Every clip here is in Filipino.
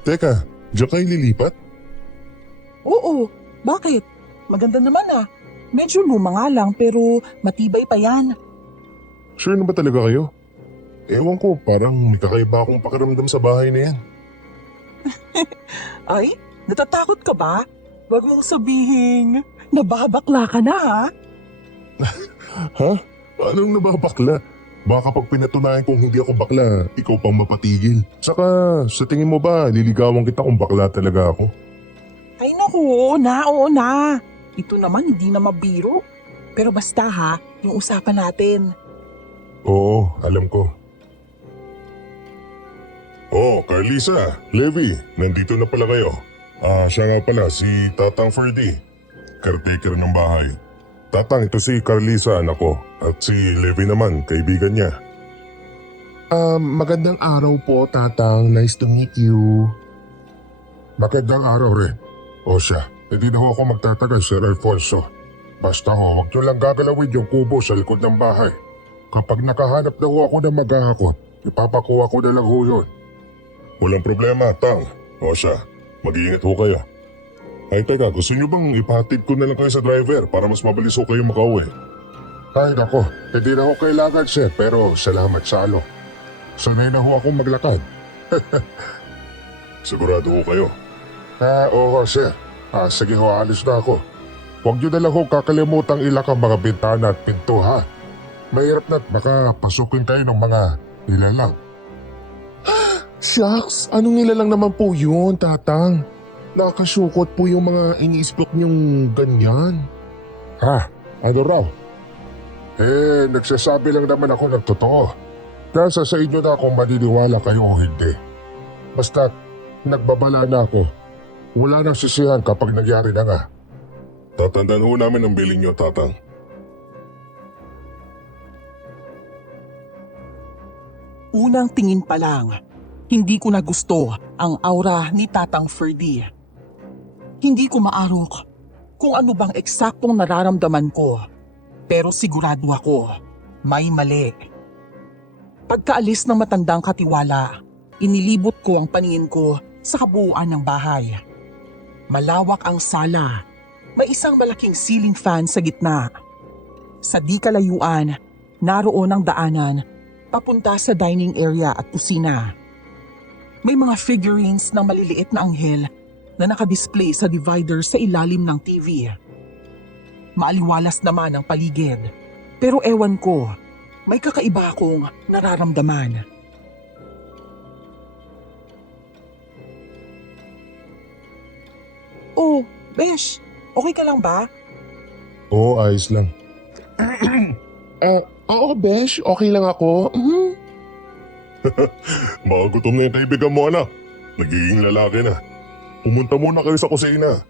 Teka, diyan kayo lilipat? Oo, bakit? Maganda naman ah. Medyo luma nga lang pero matibay pa yan. Sure na ba talaga kayo? Ewan ko, parang may kakaiba akong pakiramdam sa bahay na yan. Ay, natatakot ka ba? Huwag mong sabihin, nababakla ka na ha? Ha? Anong nababakla? Baka pag pinatunayan kong hindi ako bakla, ikaw pang mapatigil. Saka, sa tingin mo ba, liligawan kita kung bakla talaga ako? Ay naku, oo na. Ito naman hindi na mabiro. Pero basta ha, yung usapan natin. Oo, alam ko. Oh, Carlisa, Levi, nandito na pala kayo. Siya nga pala, si Tatang Ferdy, caretaker ng bahay. Tatang, ito si Carlisa, anak ko. At si Levi naman, kaibigan niya. Magandang araw po, Tatang. Nice to meet you. Magandang araw rin. O siya, hindi na ho ako magtatagal, Sir Alfonso. Basta ho, huwag niyo lang gagalawin yung kubo sa likod ng bahay. Kapag nakahanap na ho ako ng maghahakot, ipapakuha ko na lang ho yun. Walang problema, Tang. O siya, mag-iingat ho kayo. Ay teka, gusto niyo bang ipahatid ko na lang kayo sa driver para mas mabilis ho kayo makauwi? Ay nako, hindi na ho kailangan sir, pero salamat sa ano. Sanay na ho akong maglakad. Sigurado ho kayo? Oo sir. Sige ho, alis na ako. Huwag niyo na lang ho kakalimutang ilak ang mga bintana at pinto ha. Mahirap na't baka pasukin kayo ng mga nilalang. Shucks, anong nilalang naman po yun, Tatang? Nakakasukot po yung mga iniisip niyong ganyan. Ha? Ano raw? Nagsasabi lang naman ako ng totoo. Nasa sa inyo na kung maniniwala kayo o hindi. Basta, nagbabala na ako. Wala nang sisihan kapag nangyari na nga. Tatandaan ho namin ang bilin niyo, Tatang. Unang tingin pa lang, hindi ko na gusto ang aura ni Tatang Ferdy. Hindi ko maarok kung ano bang eksaktong nararamdaman ko. Pero sigurado ako, may mali. Pagkaalis ng matandang katiwala, inilibot ko ang paningin ko sa kabuuan ng bahay. Malawak ang sala. May isang malaking ceiling fan sa gitna. Sa di kalayuan, naroon ang daanan papunta sa dining area at kusina. May mga figurines ng maliliit na anghel na nakadisplay sa divider sa ilalim ng TV. Maaliwalas naman ang paligid, pero ewan ko, may kakaiba akong nararamdaman. Oh, Besh, okay ka lang ba? Oo, ayos lang. Oo, Besh, okay lang ako. Baka gutom na yung kaibigan mo, anak. Nagiging lalaki na. Pumunta muna kayo sa kusina.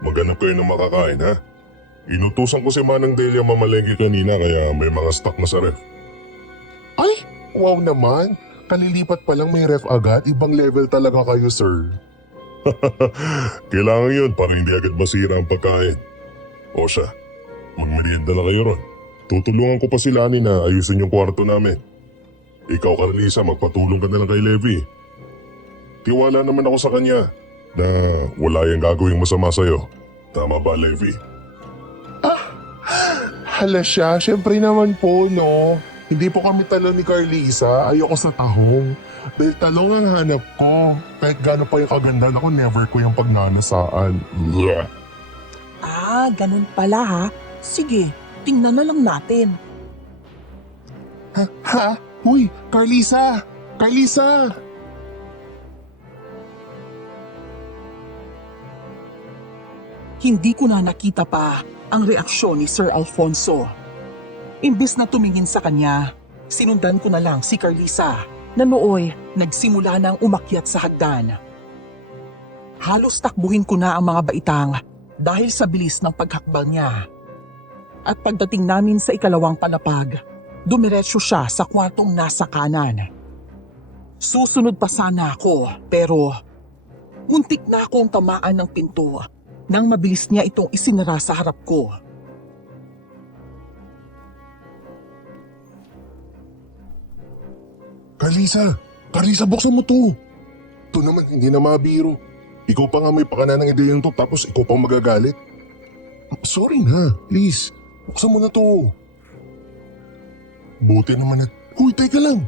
Maghanap kayo ng makakain, ha? Inutusan ko si Manang Delia mamalengke kanina kaya may mga stock na sa ref. Ay, wow naman. Kalilipat pa lang may ref agad. Ibang level talaga kayo, sir. Kailangan yun para hindi agad masira ang pagkain. O siya, magmerienda na kayo ron. Tutulungan ko pa si Lani na ayusin yung kwarto namin. Ikaw, Carlisa, magpatulong ka na lang kay Levi. Tiwala naman ako sa kanya na wala yung gagawing masama sa'yo. Tama ba, Levi? Hala siya, syempre naman po, no? Hindi po kami talon ni Carlisa, ayoko sa tahong. Dahil talong ang hanap ko. Kahit gano'n pa yung kagandahan ako, never ko yung pagnanasaan. Yeah. Ganun pala ha. Sige, tingnan na lang natin. Ha? Uy, Carlisa! Carlisa! Hindi ko na nakita pa ang reaksyon ni Sir Alfonso. Imbes na tumingin sa kanya, sinundan ko na lang si Carlisa na nooy nagsimula nang umakyat sa hagdan. Halos takbuhin ko na ang mga baitang dahil sa bilis ng paghakbang niya. At pagdating namin sa ikalawang palapag, dumiretso siya sa kwartong nasa kanan. Susunod pa sana ako pero muntik na akong tamaan ng pinto nang mabilis niya itong isinara sa harap ko. Carlisa! Carlisa, buksan mo to! Ito naman, hindi na mabiro. Ikaw pa nga may pakana ng ideyang to tapos ikaw pang magagalit. Sorry na, please. Buksan mo na to. Buti naman at... Huy, teka lang.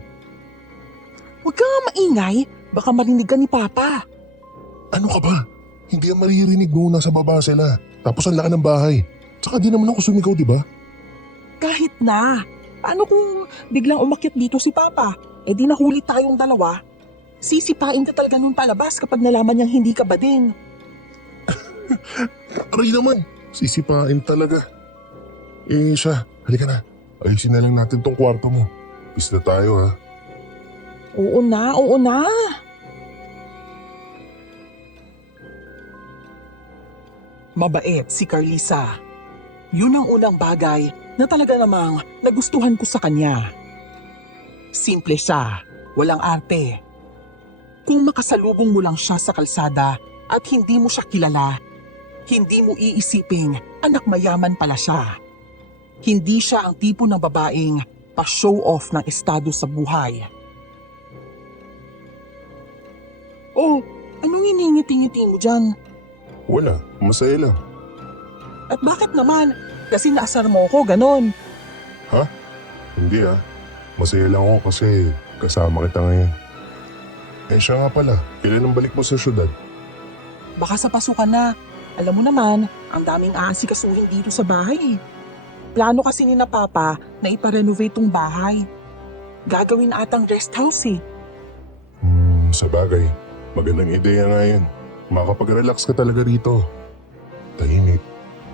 Huwag ka nga maingay, baka marinig ka ni Papa. Ano ka ba? Hindi ang maririnig mo, nasa baba sila. Tapos ang laki ng bahay. Tsaka di naman ako sumigaw, di ba? Kahit na. Paano kung biglang umakyat dito si Papa? Eh di nahuli tayong dalawa. Sisipain ka talaga nun palabas kapag nalaman niyang hindi ka bading. Aray naman, sisipain talaga. Eh siya, halika na. Ayusin na lang natin tong kwarto mo. Peace na tayo ha. Oo na, oo na. Mabait si Carlisa. Yun ang unang bagay na talaga namang nagustuhan ko sa kanya. Simple siya, walang arte. Kung makasalubong mo lang siya sa kalsada at hindi mo siya kilala, hindi mo iisiping anak mayaman pala siya. Hindi siya ang tipo ng babaeng pa-show off ng estado sa buhay. Oh, anong iningiti-ngiti mo dyan? Wala, masaya lang. At bakit naman? Kasi naasar mo ko, ganon. Ha? Hindi ah. Masaya lang ako kasi kasama kita ngayon. Eh siya nga pala, kailan ang balik mo sa syudad? Baka sa pasukan na. Alam mo naman, ang daming aasikasuhin dito sa bahay. Plano kasi ni na Papa na iparenovate tong bahay. Gagawin atang rest house eh. Sa bagay, magandang ideya nga yan. Makakapag-relax ka talaga rito. Tahimik,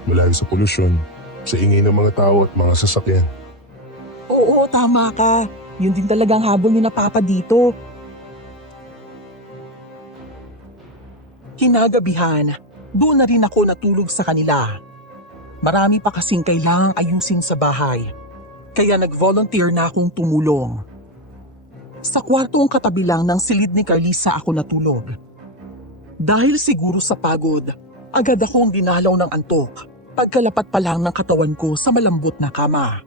malayo sa polusyon, sa ingay ng mga tao at mga sasakyan. Oo, tama ka. Yun din talagang habol ni na Papa dito. Kinagabihan, doon na rin ako natulog sa kanila. Marami pa kasing kailangang ayusin sa bahay, kaya nag-volunteer na akong tumulong. Sa kwartong katabi lang ng silid ni Carlisa ako natulog. Dahil siguro sa pagod, agad akong dinalaw ng antok pagkalapat pa lang ng katawan ko sa malambot na kama.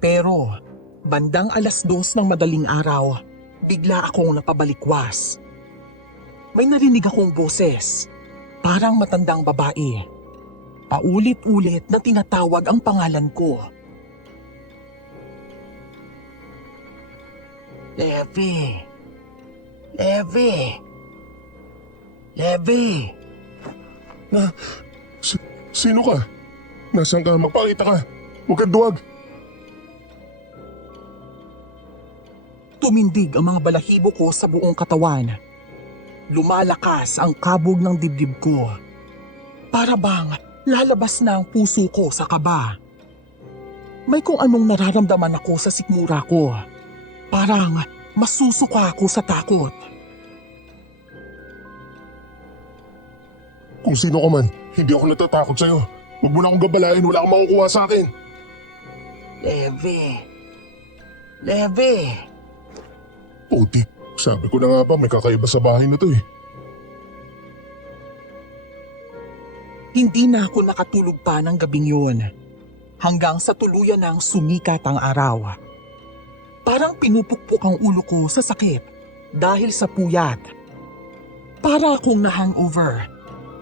Pero, bandang 2:00 ng madaling araw, bigla akong napabalikwas. May narinig akong boses, parang matandang babae. Paulit-ulit na tinatawag ang pangalan ko. Levi! Levi! Levi! Sino ka? Nasaan ka? Magpakita ka. Huwag kang duwag. Tumindig ang mga balahibo ko sa buong katawan. Lumalakas ang kabog ng dibdib ko. Para bang lalabas na ang puso ko sa kaba. May kung anong nararamdaman ako sa sikmura ko. Parang masusuka ako sa takot. Kung sino ka man, hindi ako natatakot sa'yo. Huwag mo na akong gabalain, wala kang makukuha sa akin. Levi! Levi! Putik, sabi ko na nga ba may kakaiba sa bahay na to eh. Hindi na ako nakatulog pa ng gabing yun. Hanggang sa tuluyan ng sumikat ang araw. Parang pinupukpok ang ulo ko sa sakit dahil sa puyat. Para akong na-hangover.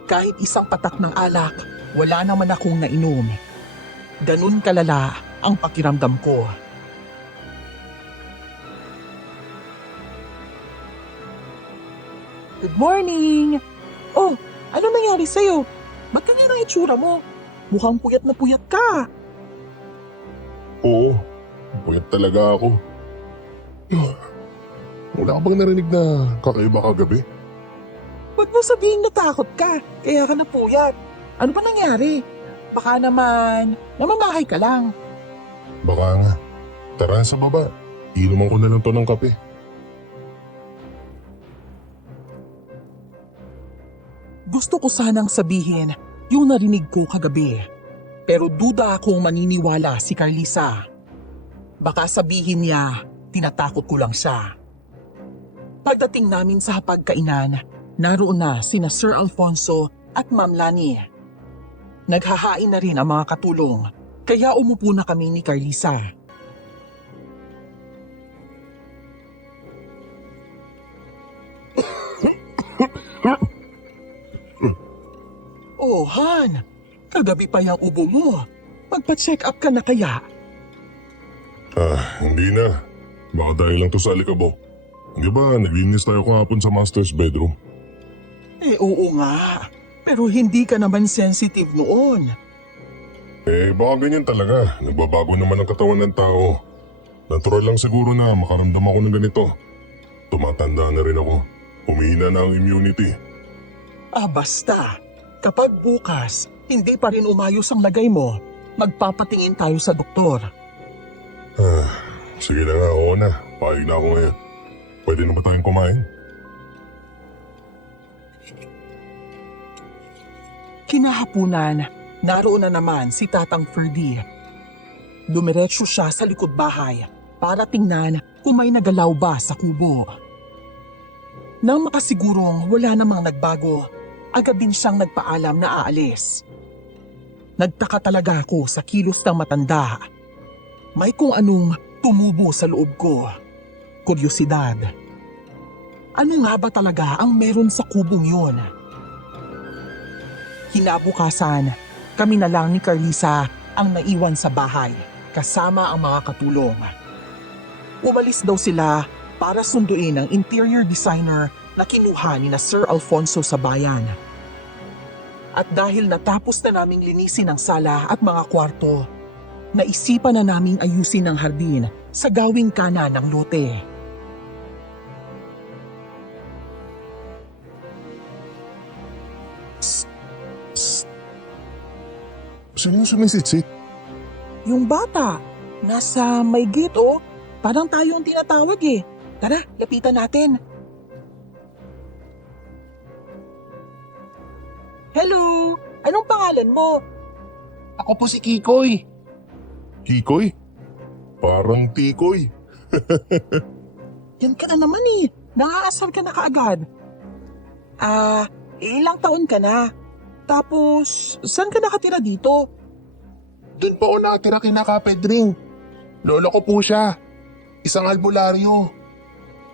Kahit isang patak ng alak, wala naman akong nainom. Ganun kalala ang pakiramdam ko. Good morning! Oh, ano nangyari sa'yo? Ba't ganyan ang itsura mo? Mukhang puyat na puyat ka. Oo, puyat talaga ako. Wala ka bang narinig na kakaiba kagabi? Huwag mo sabihin natakot ka, kaya ka napuyat. Ano ba nangyari? Baka naman, namamahay ka lang. Baka nga. Tara sa baba. Inuman ko na lang to ng kape. Gusto ko sanang sabihin yung narinig ko kagabi. Pero duda akong maniniwala si Carlisa. Baka sabihin niya, tinatakot ko lang siya. Pagdating namin sa hapagkainan, naroon na sina Sir Alfonso at Ma'am Lani. Naghahain na rin ang mga katulong, kaya umupo na kami ni Carlisa. Oh, Han. Kagabi pa yung ubo mo. Magpa-check up ka na kaya? Hindi na. Baka dahil lang to sa alikabok. Di ba, naglinis tayo kahapon sa master's bedroom? Oo nga. Pero hindi ka naman sensitive noon. Baka ganyan talaga. Nagbabago naman ang katawan ng tao. Natural lang siguro na makaramdam ako ng ganito. Tumatanda na rin ako. Humihina na ang immunity. Basta. Kapag bukas, hindi pa rin umayos ang lagay mo, magpapatingin tayo sa doktor. Sige na nga, oo na. Pahig na ako ngayon. Pwede na ba tayong kumain? Kinahapunan, naroon na naman si Tatang Ferdy. Dumiretso siya sa likod bahay para tingnan kung may nagalaw ba sa kubo. Nang makasigurong wala namang nagbago, agad din siyang nagpaalam na aalis. Nagtaka talaga ako sa kilos ng matanda. May kung anong tumubo sa loob ko. Kuryosidad. Ano nga ba talaga ang meron sa kubong yun? Kinabukasan, kami na lang ni Carlisa ang naiwan sa bahay kasama ang mga katulong. Umalis daw sila para sunduin ang interior designer na kinuha ni na Sir Alfonso sa bayan. At dahil natapos na naming linisin ang sala at mga kwarto, naisipan na naming ayusin ang hardin sa gawing kanan ng lote. Sino yung sumisitsit? Yung bata, nasa may gate oh. Parang tayo ang tinatawag eh. Tara, lapitan natin. Hello! Anong pangalan mo? Ako po si Kikoy. Kikoy? Parang tikoy. Yan ka na naman eh. Nangaasar ka na kaagad. Ilang taon ka na? Tapos, saan ka nakatira dito? Doon po ako nakatira kina Kapedring. Lolo ko po siya. Isang albularyo.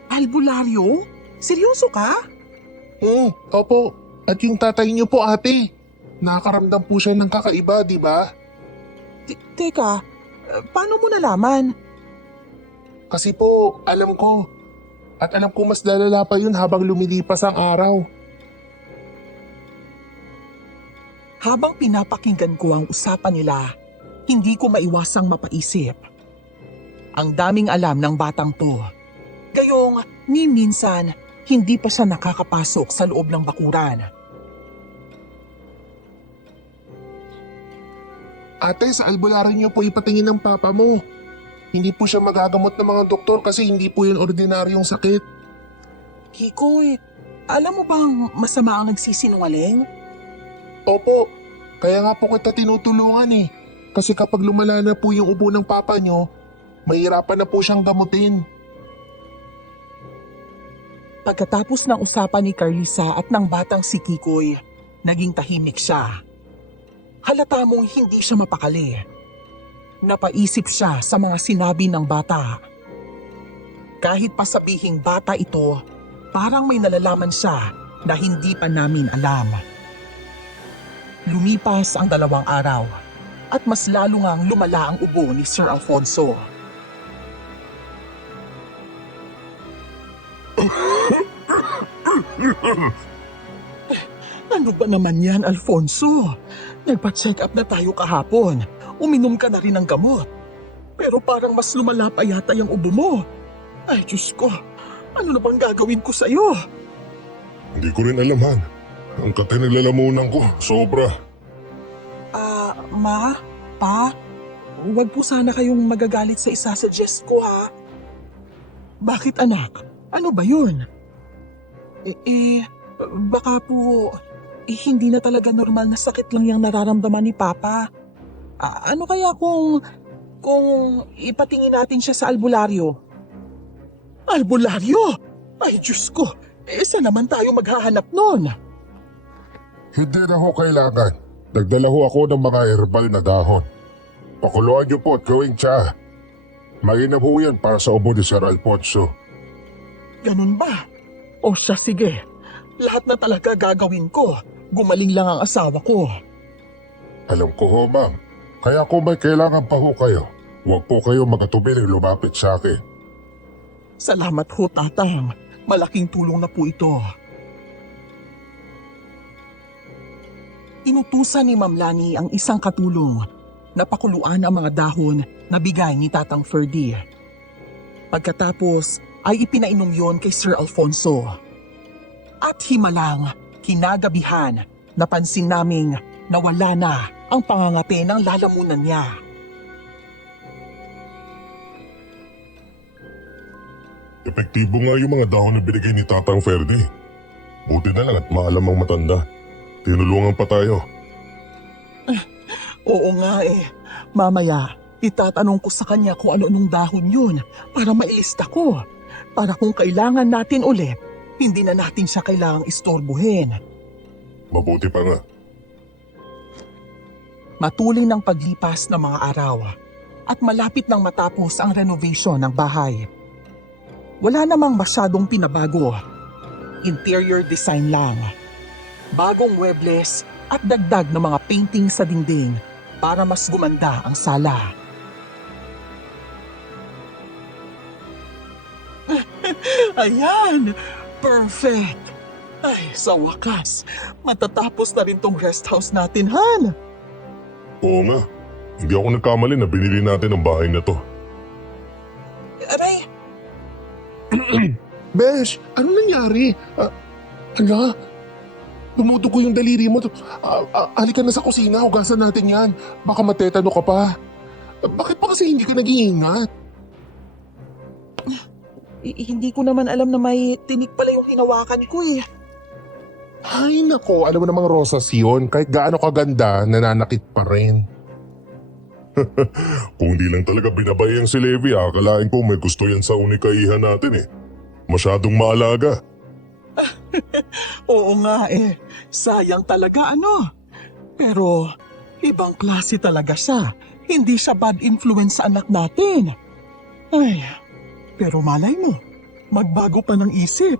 Albularyo? Seryoso ka? Opo. At yung tatay niyo po ate. Nakakaramdam po siya ng kakaiba, di ba? Teka, paano mo nalaman? Kasi po, alam ko. At alam ko mas lalala pa yun habang lumilipas ang araw. Habang pinapakinggan ko ang usapan nila, hindi ko maiwasang mapaisip. Ang daming alam ng batang to. Gayong ni minsan, hindi pa siya nakakapasok sa loob ng bakuran. Ate, sa albularyo niyo po ipatingin ng papa mo. Hindi po siya magagamot ng mga doktor kasi hindi po yun ordinaryong sakit. Hikoy, alam mo bang masama ang nagsisinungaling? Opo, kaya nga po kita tinutulungan eh. Kasi kapag lumala na po yung ubo ng papa niyo, mahirapan na po siyang gamutin. Pagkatapos ng usapan ni Carlisa at ng batang si Kikoy, naging tahimik siya. Halata mong hindi siya mapakali. Napaisip siya sa mga sinabi ng bata. Kahit pa sabihing bata ito, parang may nalalaman siya na hindi pa namin alam. Lumipas ang 2 araw at mas lalo ngang lumala ang ubo ni Sir Alfonso. Ano ba naman yan, Alfonso? Nagpa-check up na tayo kahapon. Uminom ka na rin ng gamot. Pero parang mas lumala pa yata yung ubo mo. Ay, Diyos ko. Ano na bang gagawin ko sa'yo? Hindi ko rin alam, Han. Ang katinilalamunan ko, sobra. Ma? Pa? Huwag po sana kayong magagalit sa isasuggest ko, ha? Bakit, anak? Ano ba yun? Baka po, hindi na talaga normal na sakit lang yung nararamdaman ni Papa. Ano kaya kung ipatingin natin siya sa albularyo? Albularyo? Ay, Diyos ko, saan naman tayo maghahanap nun? Hindi na ho kailangan. Nagdala ho ako ng mga herbal na dahon. Pakuluan niyo po at gawing tsa. Mainam ho yan para sa ubo ni Sir Alfonso. Ganun ba? O siya, sige. Lahat na talaga gagawin ko. Gumaling lang ang asawa ko. Alam ko ho, ma'am. Kaya kung may kailangan pa ho kayo, huwag po kayo magatubiling lumapit sa akin. Salamat ho, Tatang. Malaking tulong na po ito. Inutusan ni Ma'am Lani ang isang katulong na pakuluan ang mga dahon na bigay ni Tatang Ferdy. Pagkatapos ay ipinainom yon kay Sir Alfonso. At himalang, kinagabihan, napansin naming nawala na ang pangangati ng lalamunan niya. Epektibo nga yung mga dahon na binigay ni Tatang Ferdy. Buti na lang at maalam ang matanda. Tinulungan pa tayo. Oo nga eh. Mamaya, itatanong ko sa kanya kung ano-anong dahon yun para mailista ko. Para kung kailangan natin ulit, hindi na natin siya kailangang istorbuhin. Mabuti pa nga. Matuloy ng paglipas ng mga araw at malapit nang matapos ang renovation ng bahay. Wala namang masyadong pinabago. Interior design lang. Bagong muebles at dagdag ng mga painting sa dingding para mas gumanda ang sala. Ayan! Perfect! Ay, sa wakas, matatapos na rin tong rest house natin, Han! Oo nga. Hindi ako nagkamali na binili natin ang bahay na to. Aray! Besh, ano nangyari? Ala, tumutugo yung daliri mo. Halika na sa kusina, hugasan natin yan. Baka matetano ka pa. Bakit pa kasi hindi ka nag-iingat? Hindi ko naman alam na may tinik pala yung hinawakan ko eh. Ay nako, alam mo namang rosas yun. Kahit gaano kaganda, nananakit pa rin. Kung di lang talaga binabayang si Levi, akalain ko may gusto yan sa unikaihan natin eh. Masyadong maalaga. Oo nga eh, sayang talaga ano. Pero ibang klase talaga siya. Hindi siya bad influence sa anak natin. Ay, pero malay mo, magbago pa ng isip.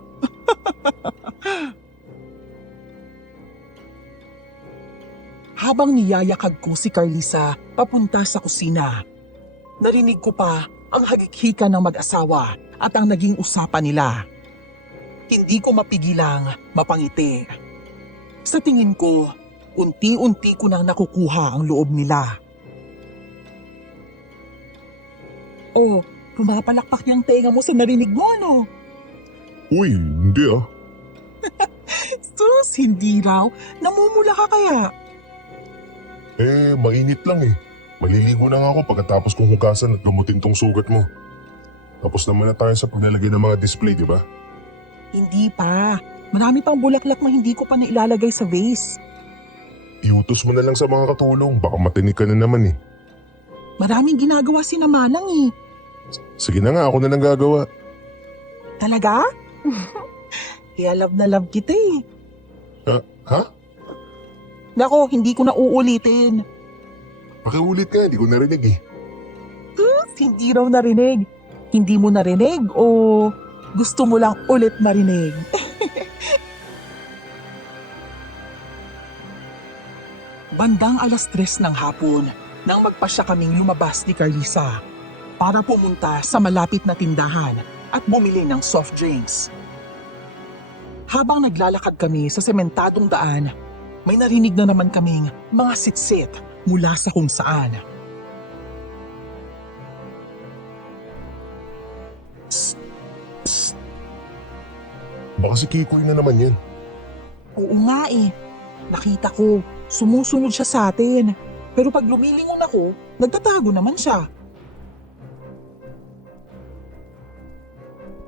Habang niyayakag ko si Carlisa papunta sa kusina, narinig ko pa ang hagikhikan ng mag-asawa at ang naging usapan nila. Hindi ko mapigilang mapangiti. Sa tingin ko, unti-unti ko nang nakukuha ang loob nila. Oh, pumapalakpak yung tenga mo sa narinig mo, no? Uy, hindi ah. Sus, hindi raw. Namumula ka kaya? Mainit lang eh. Maliligo na nga ako pagkatapos kong hugasan at gamutin tong sugat mo. Tapos naman na tayo sa paglalagay ng mga display, di ba? Hindi pa. Marami pang bulaklak na hindi ko pa nailalagay sa vase. Iutos mo na lang sa mga katulong, baka matinig ka na naman eh. Maraming ginagawa si Namanang eh. Sige na nga, ako na lang gagawa. Talaga? Kaya love na love kita eh. Ha? Nako, hindi ko na uulitin. Pakiulit ka, hindi ko narinig eh. Hindi raw narinig. Hindi mo narinig o gusto mo lang ulit marinig? Bandang 3:00 ng hapon nang magpasya kaming lumabas ni Carlisa para pumunta sa malapit na tindahan at bumili ng soft drinks. Habang naglalakad kami sa sementadong daan, may narinig na naman kaming mga sitsit mula sa kung saan. Baka si Kikoy na naman yan. Oo nga eh. Nakita ko, sumusunod siya sa atin. Pero pag lumilingon ako, nagtatago naman siya.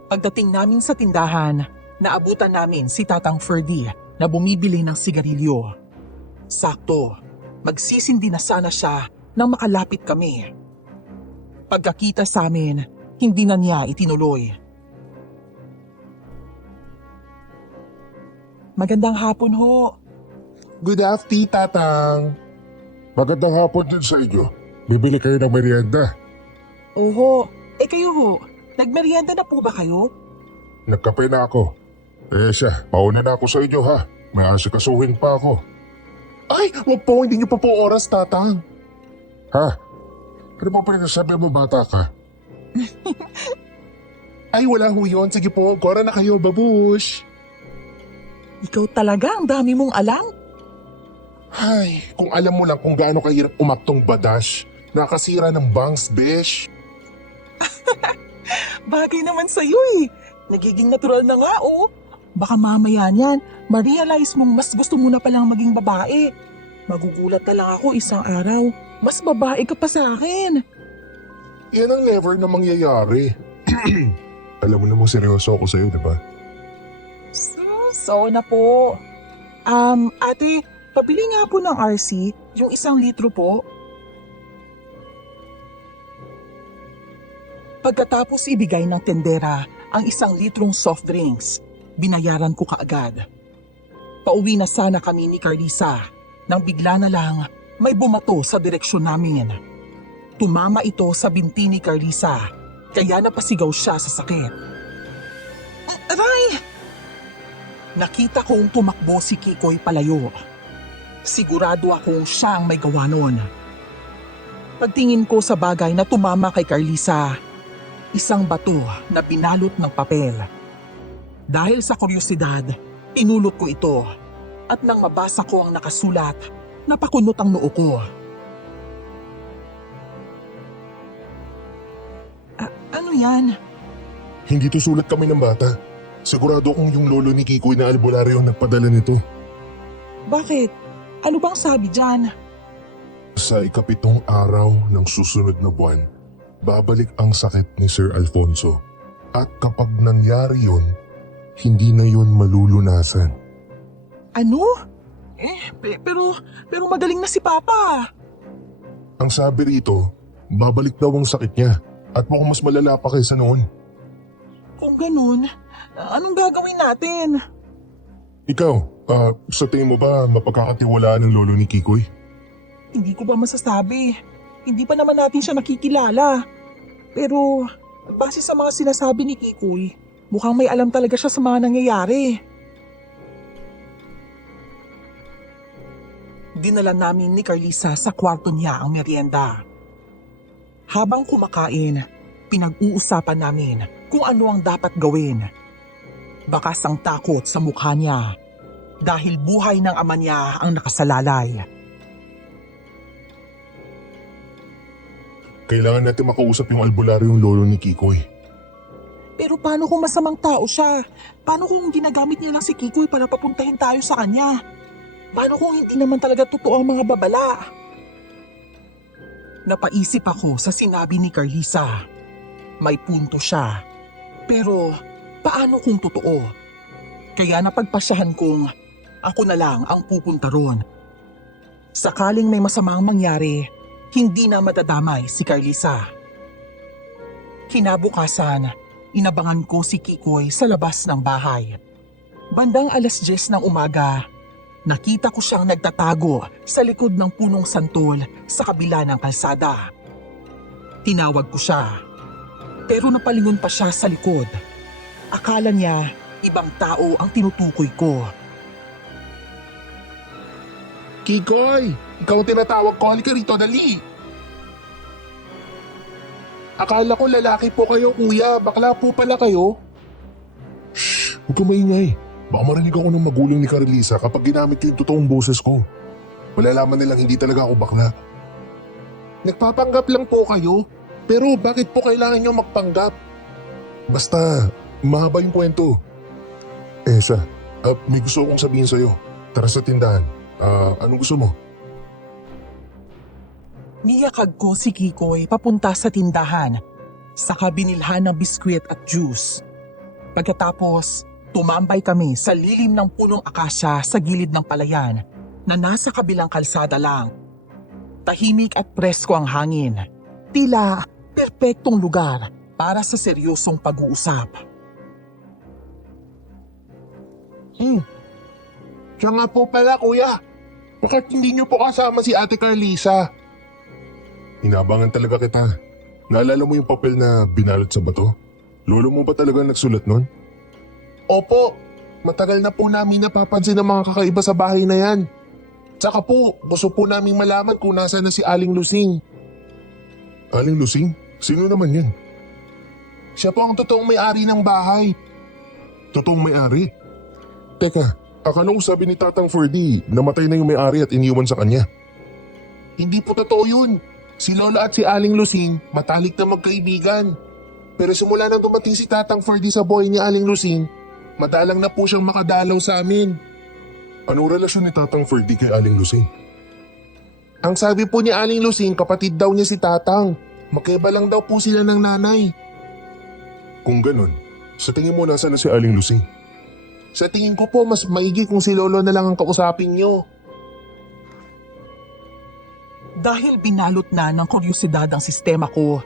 Pagdating namin sa tindahan, naabutan namin si Tatang Ferdy na bumibili ng sigarilyo. Sakto, magsisindi na sana siya nang makalapit kami. Pagkakita sa amin, hindi na niya itinuloy. Magandang hapon ho. Good afternoon, Tatang. Magandang hapon din sa inyo. Bibili kayo ng merienda. Oho, kayo ho, nagmerienda na po ba kayo? Nagkape na ako. Siya, pauna na ako sa inyo ha. May asikasuhin pa ako. Ay, wag po, hindi niyo pa po oras, Tatang. Ha? Ano ba pinagsasabi mo, bata ka? Ay, wala ho yun. Sige po, gora na kayo, babush. Ikaw talaga, ang dami mong alam. Ay, kung alam mo lang kung gaano kahirap umaktong badash, nakasira ng bangs, besh. Bagay naman sa'yo eh. Nagiging natural na nga oh. Baka mamaya niyan, ma-realize mong mas gusto mo na palang maging babae. Magugulat na lang ako isang araw. Mas babae ka pa sa akin. Yan ang never na mangyayari. Alam mo namang seryoso ako sa'yo, di ba? So na po. Ate, pabili nga po ng RC, yung 1 litro po. Pagkatapos ibigay ng tendera ang 1 litrong soft drinks, binayaran ko kaagad. Pauwi na sana kami ni Carlisa nang bigla na lang may bumato sa direksyon namin. Tumama ito sa binti ni Carlisa kaya napasigaw siya sa sakit. Aray! Nakita kong tumakbo si Kikoy palayo. Sigurado akong siya ang may gawa nun. Pagtingin ko sa bagay na tumama kay Carlisa, isang bato na binalot ng papel. Dahil sa kuryosidad, pinulot ko ito at nang mabasa ko ang nakasulat, napakunot ang noo ko. Ano yan? Hindi to sulat kami ng bata. Sigurado kong yung lolo ni Kikoy na albularyo ang nagpadala nito. Bakit? Ano bang sabi dyan? Sa 7 araw ng susunod na buwan, babalik ang sakit ni Sir Alfonso. At kapag nangyari yun, hindi na yun malulunasan. Ano? Pero magaling na si Papa. Ang sabi rito, babalik daw ang sakit niya at mukhang mas malala pa kaysa noon. Kung ganun, anong gagawin natin? Ikaw, sa tingin mo ba mapagkakatiwalaan ng lolo ni Kikoy? Hindi ko ba masasabi? Hindi pa naman natin siya nakikilala. Pero base sa mga sinasabi ni Kikoy, mukhang may alam talaga siya sa mga nangyayari. Dinala namin ni Carlisa sa kwarto niya ang merienda. Habang kumakain, pinag-uusapan namin kung ano ang dapat gawin. Bakas ang takot sa mukha niya dahil buhay ng ama niya ang nakasalalay. Kailangan natin makausap yung albularyong lolo ni Kikoy. Pero paano kung masamang tao siya? Paano kung ginagamit niya lang si Kikoy para papuntahin tayo sa kanya? Paano kung hindi naman talaga totoo ang mga babala? Napaisip ako sa sinabi ni Carlisa. May punto siya. Pero paano kung totoo? Kaya napagpasyahan kong ako na lang ang pupunta ron. Sakaling may masamang mangyari, hindi na madadamay si Carlisa. Kinabukasan, inabangan ko si Kikoy sa labas ng bahay. Bandang 10:00 ng umaga, nakita ko siyang nagtatago sa likod ng punong santol sa kabila ng kalsada. Tinawag ko siya, pero napalingon pa siya sa likod. Akala niya ibang tao ang tinutukoy ko. Kikoy! Ikaw ang tinatawag ko. Halika rito, dali! Akala ko lalaki po kayo, kuya. Bakla po pala kayo. Shh! Huwag ka maingay. Baka marinig ako ng magulang ni Carlisa kapag ginamit ko yung totoong boses ko. Malalaman nilang hindi talaga ako bakla. Nagpapanggap lang po kayo. Pero bakit po kailangan nyo magpanggap? Basta, mahaba yung kwento. Siya, may gusto akong sabihin sa'yo. Tara sa tindahan. Anong gusto mo? Niyakag ko si Kikoy papunta sa tindahan, saka binilhan ng biskwit at juice. Pagkatapos, tumambay kami sa lilim ng punong akasya sa gilid ng palayan na nasa kabilang kalsada lang. Tahimik at presko ang hangin. Tila perpektong lugar para sa seryosong pag-uusap. Siya nga po pala, kuya. Bakit hindi niyo po kasama si Ate Carlisa? Inabangan talaga kita. Naalala mo yung papel na binalot sa bato? Lolo mo ba talaga nagsulat nun? Opo. Matagal na po namin napapansin ang mga kakaiba sa bahay na yan. Tsaka po, gusto po naming malaman kung nasa na si Aling Lusing. Aling Lusing? Sino naman yan? Siya po ang totoong may-ari ng bahay. Totoong may-ari? Teka, akala ko sabi ni Tatang Ferdy, namatay na yung may-ari at iniwan sa kanya. Hindi po totoo yun. Si Lola at si Aling Lusing, matalik na magkaibigan. Pero simula nang dumating si Tatang Ferdy sa buhay ni Aling Lusing, madalang na po siyang makadalaw sa amin. Anong relasyon ni Tatang Ferdy kay Aling Lusing? Ang sabi po ni Aling Lusing, kapatid daw niya si Tatang. Magkaiba lang daw po sila ng nanay. Kung ganun, sa tingin mo nasa na si Aling Lusing? Sa tingin ko po, mas maigi kung si Lolo na lang ang kausapin niyo. Dahil binalot na ng kuryosidad ang sistema ko,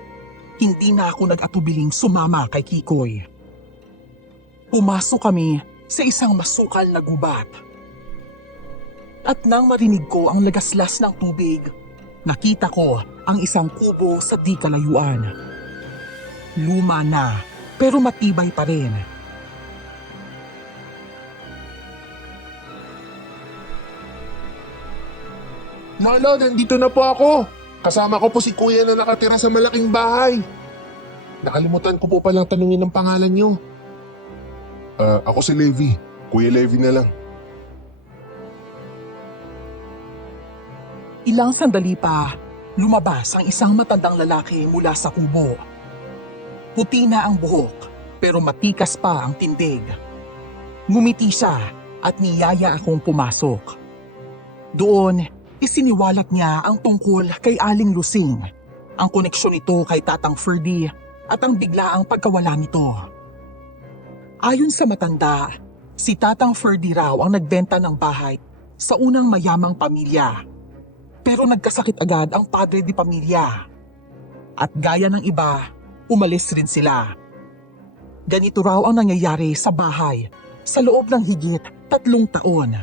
hindi na ako nag-atubiling sumama kay Kikoy. Pumasok kami sa isang masukal na gubat. At nang marinig ko ang lagaslas ng tubig, nakita ko ang isang kubo sa di kalayuan. Luma na, pero matibay pa rin. Lolo, nandito na po ako. Kasama ko po si Kuya na nakatira sa malaking bahay. Nakalimutan ko po palang tanungin ang pangalan niyo. Ako si Levi. Kuya Levi na lang. Ilang sandali pa, lumabas ang isang matandang lalaki mula sa kubo. Puti na ang buhok, pero matikas pa ang tindig. Ngumiti siya at niyaya akong pumasok. Doon, isiniwalat niya ang tungkol kay Aling Lusing, ang koneksyon nito kay Tatang Ferdy at ang biglaang pagkawala nito. Ayon sa matanda, si Tatang Ferdy raw ang nagbenta ng bahay sa unang mayamang pamilya. Pero nagkasakit agad ang padre di pamilya. At gaya ng iba, umalis rin sila. Ganito raw ang nangyayari sa bahay sa loob ng higit 3 taon.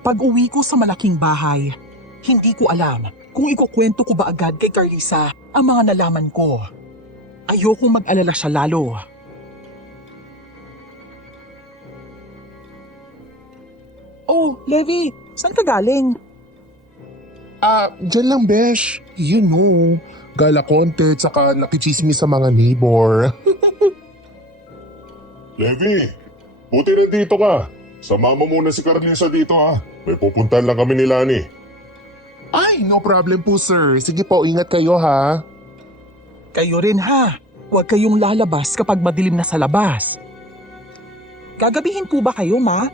Pag-uwi ko sa malaking bahay, hindi ko alam kung ikukwento ko ba agad kay Carlisa ang mga nalaman ko. Ayokong mag-alala siya lalo. Oh, Levi, saan ka galing? Dyan lang, Besh. You know, gala konti, tsaka nakichismis sa mga neighbor. Levi, buti na dito ka. Sama mo muna si Carlisa dito ha. May pupuntahan lang kami ni Lani. Ay, no problem po, sir. Sige po, ingat kayo, ha? Kayo rin ha. Huwag kayong lalabas kapag madilim na sa labas. Gagabihin po ba kayo, ma?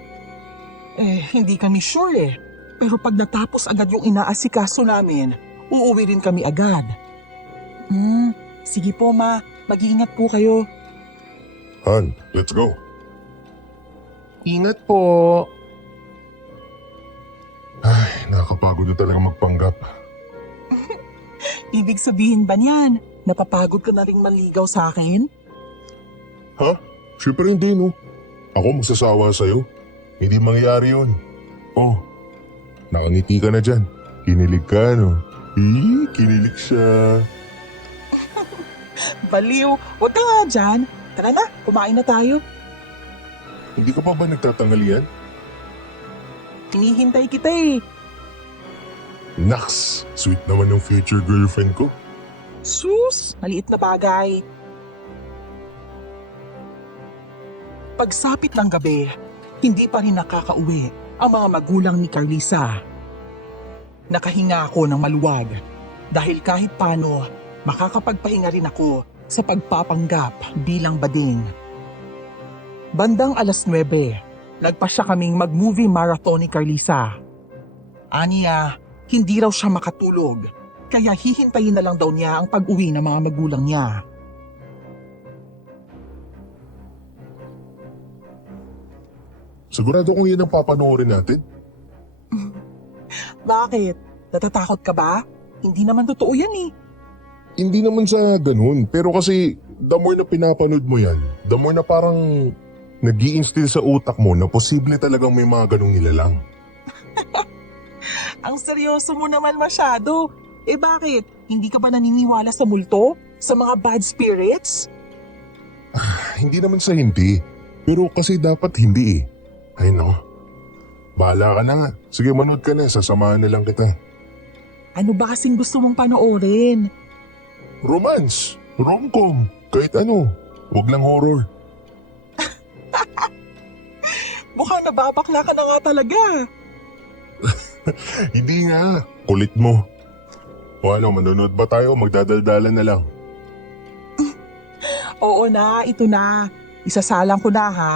Hindi kami sure eh. Pero pag natapos agad yung inaasikaso namin, uuwi rin kami agad. Sige po, ma. Mag-iingat po kayo. Han, let's go. Ingat po. Ay, nakakapagod na talaga magpanggap. Ibig sabihin ba niyan, napapagod ka na rin manligaw sa akin? Ha? Siyempre hindi no. Ako magsasawa sa'yo. Hindi mangyayari yun. Oh, nakangiti ka na dyan. Kinilig ka no? Kinilig siya. Baliw, huwag ka nga dyan. Tara na, kumain na tayo. Hindi ka pa ba nagtatanghalian? Hinihintay kita eh. Naks, sweet naman yung future girlfriend ko. Sus, maliit na bagay. Pagsapit ng gabi, hindi pa rin nakakauwi ang mga magulang ni Carlisa. Nakahinga ako ng maluwag dahil kahit paano makakapagpahinga rin ako sa pagpapanggap bilang bading. Bandang 9:00, nagpasya kaming mag-movie marathon ni Carlisa. Aniya, hindi raw siya makatulog, kaya hihintayin na lang daw niya ang pag-uwi ng mga magulang niya. Sigurado kung yun ang papanoorin natin? Bakit? Natatakot ka ba? Hindi naman totoo yan eh. Hindi naman sa ganun. Pero kasi, the more na pinapanood mo yan, the more na parang nag-i-instill sa utak mo na posible talagang may mga ganung nilalang. Ang seryoso mo naman masyado. Eh bakit? Hindi ka ba naniniwala sa multo? Sa mga bad spirits? Hindi naman sa hindi. Pero kasi dapat hindi eh. Ay no. Bahala ka na nga. Sige, manood ka na. Sasamahan na lang kita. Ano ba kasing gusto mong panoorin? Romance, rom-com, kahit ano. Huwag lang horror. Mukhang nababakla ka na nga talaga. Hindi nga. Kulit mo. O ano, manonood ba tayo o magdadaldalan na lang? Oo na, ito na. Isasalang ko na ha.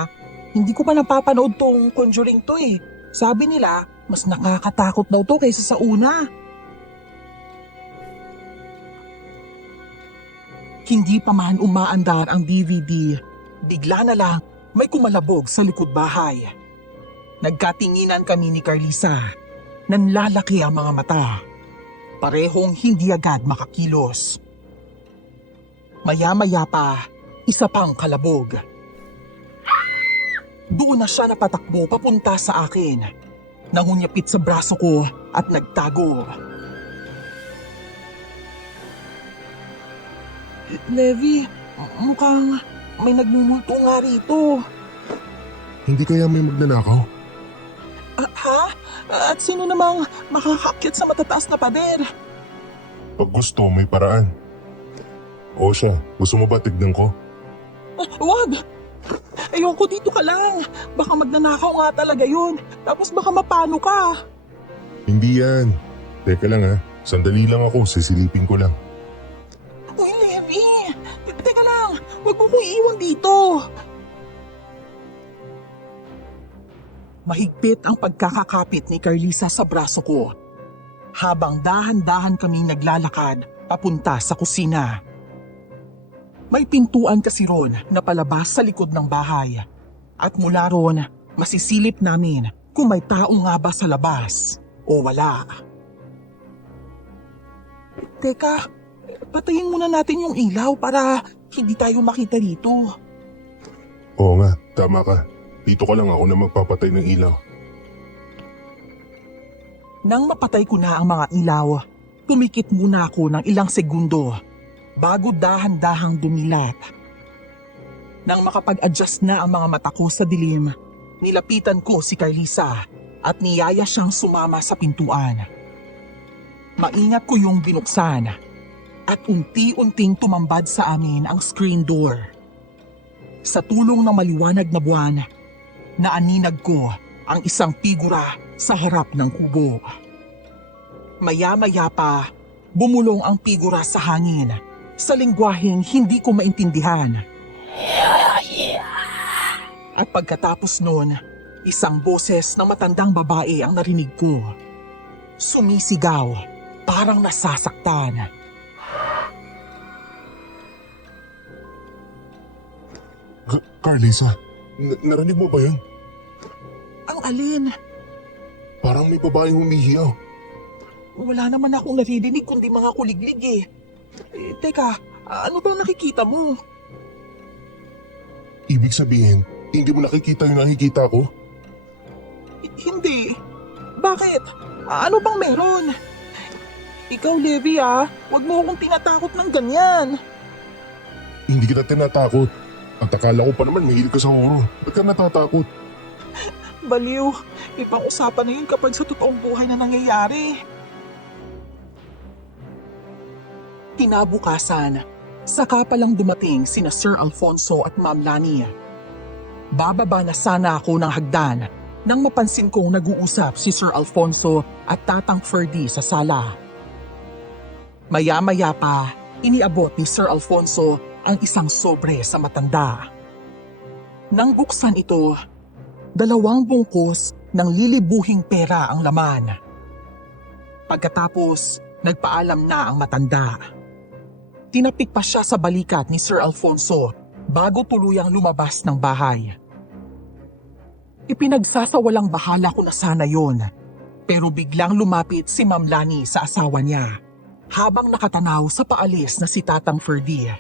Hindi ko pa napapanood tong Conjuring to eh. Sabi nila, mas nakakatakot daw to kaysa sa una. Hindi pa man umaandar ang DVD. Bigla na lang, may kumalabog sa likod bahay. Nagkatinginan kami ni Carlisa. Nanlalaki ang mga mata. Parehong hindi agad makakilos. Maya-maya pa, isa pang kalabog. Doon na siya napatakbo papunta sa akin. Nangunyapit sa braso ko at nagtago. Levi, mukhang may nagmumulto nga rito. Hindi kaya may magnanakaw? Ha? At sino namang makakakyat sa matataas na pader? Pag gusto, may paraan. O siya, gusto mo ba tignan ko? Wag! Ayoko, dito ka lang. Baka magnanakaw nga talaga yun. Tapos baka mapano ka. Hindi yan. Teka lang ha, sandali lang ako, sisilipin ko lang. Uy, Levi! Teka lang, wag mo kong iiwan dito. Mahigpit ang pagkakakapit ni Carlisa sa braso ko. Habang dahan-dahan kaming naglalakad papunta sa kusina. May pintuan kasi ron na palabas sa likod ng bahay. At mula ron, masisilip namin kung may tao nga ba sa labas o wala. Teka, patayin muna natin yung ilaw para hindi tayo makita dito. Oo nga, tama ka. Dito ka lang ako na magpapatay ng ilaw. Nang mapatay ko na ang mga ilaw, tumikit muna ako ng ilang segundo bago dahan-dahang dumilat. Nang makapag-adjust na ang mga mata ko sa dilim, nilapitan ko si Carlisa at niyaya siyang sumama sa pintuan. Maingat ko yung binuksan at unti-unting tumambad sa amin ang screen door. Sa tulong ng maliwanag na buwan, naaninag ko ang isang figura sa harap ng kubo. Maya-maya pa, bumulong ang figura sa hangin sa lengguaheng hindi ko maintindihan. At pagkatapos nun, isang boses ng matandang babae ang narinig ko. Sumisigaw, parang nasasaktan. Carlisa, narinig mo ba yun? Ang alin? Parang may babaeng humihiyaw. Wala naman akong naririnig kundi mga kuliglig eh. Teka, ano bang nakikita mo? Ibig sabihin, hindi mo nakikita yung nakikita ko? Hindi. Bakit? Ano bang meron? Ikaw, Levi huwag mo akong tinatakot ng ganyan. Hindi kita tinatakot. At akala ko pa naman mahilig ka sa horror. Ba't ka natatakot? Baliw, ipang-usapan na yun kapag sa totoong buhay na nangyayari. Kinabukasan, saka palang dumating sina Sir Alfonso at Ma'am Lani. Bababa na sana ako ng hagdan nang mapansin kong nag-uusap si Sir Alfonso at Tatang Ferdy sa sala. Maya-maya pa, iniabot ni Sir Alfonso ang isang sobre sa matanda. Nang buksan ito, 2 bungkus ng lilibuhing pera ang laman. Pagkatapos, nagpaalam na ang matanda. Tinapik pa siya sa balikat ni Sir Alfonso bago tuluyang lumabas ng bahay. Ipinagsasawalang bahala ko na sana yon, pero biglang lumapit si Ma'am Lani sa asawa niya habang nakatanaw sa paalis na si Tatang Ferdy.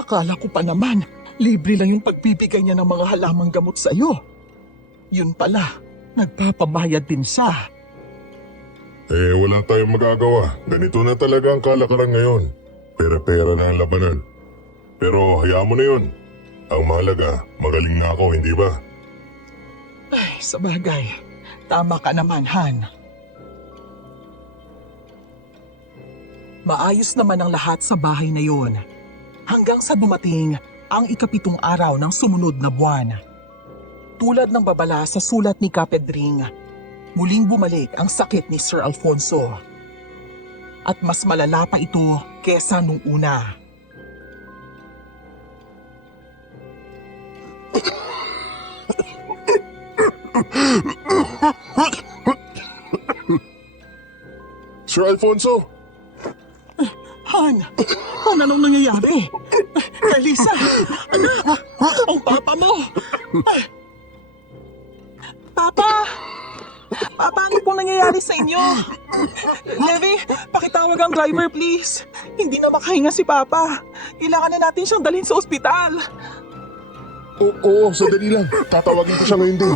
Akala ko pa naman, libre lang yung pagbibigay niya ng mga halamang gamot sa iyo. Yun pala, nagpapabayad din siya. Wala tayong magagawa. Ganito na talaga ang kalakaran ngayon. Pera-pera na ang labanan. Pero hayaan mo na yun. Ang mahalaga, magaling na ako, hindi ba? Ay, sa bagay. Tama ka naman, Han. Maayos naman ang lahat sa bahay na yon. Hanggang sa dumating ang ika-7 araw ng sumunod na buwan. Tulad ng babala sa sulat ni Kapedring, muling bumalik ang sakit ni Sir Alfonso. At mas malala pa ito kesa nung una. Sir Alfonso! Han, anong nangyayari? Kalisa, anak, ang papa mo. Papa! Papa, ano pong nangyayari sa inyo? Levi, pakitawag ang driver please. Hindi na makahinga si Papa. Kailangan na natin siyang dalhin sa ospital. Oo, sandali lang. Tatawagin ko siya ngayon din.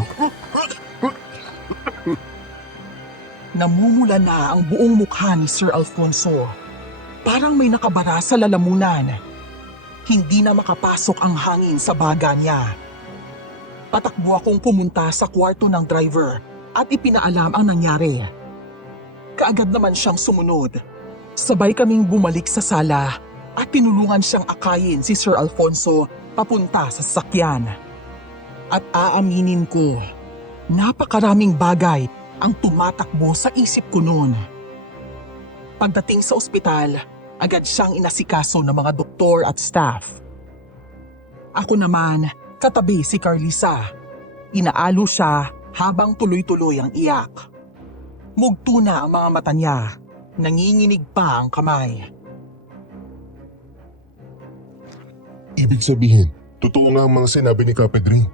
Namumula na ang buong mukha ni Sir Alfonso. Parang may nakabara sa lalamunan. Hindi na makapasok ang hangin sa baga niya. Patakbo akong pumunta sa kwarto ng driver at ipinaalam ang nangyari. Kaagad naman siyang sumunod. Sabay kaming bumalik sa sala at tinulungan siyang akayin si Sir Alfonso papunta sa sasakyan. At aaminin ko, napakaraming bagay ang tumatakbo sa isip ko noon. Pagdating sa ospital, agad siyang inasikaso ng mga doktor at staff. Ako naman, katabi si Carlisa. Inaalo siya habang tuloy-tuloy ang iyak. Mugto na ang mga mata niya. Nanginginig pa ang kamay. Ibig sabihin, totoo nga ang mga sinabi ni Kapedring.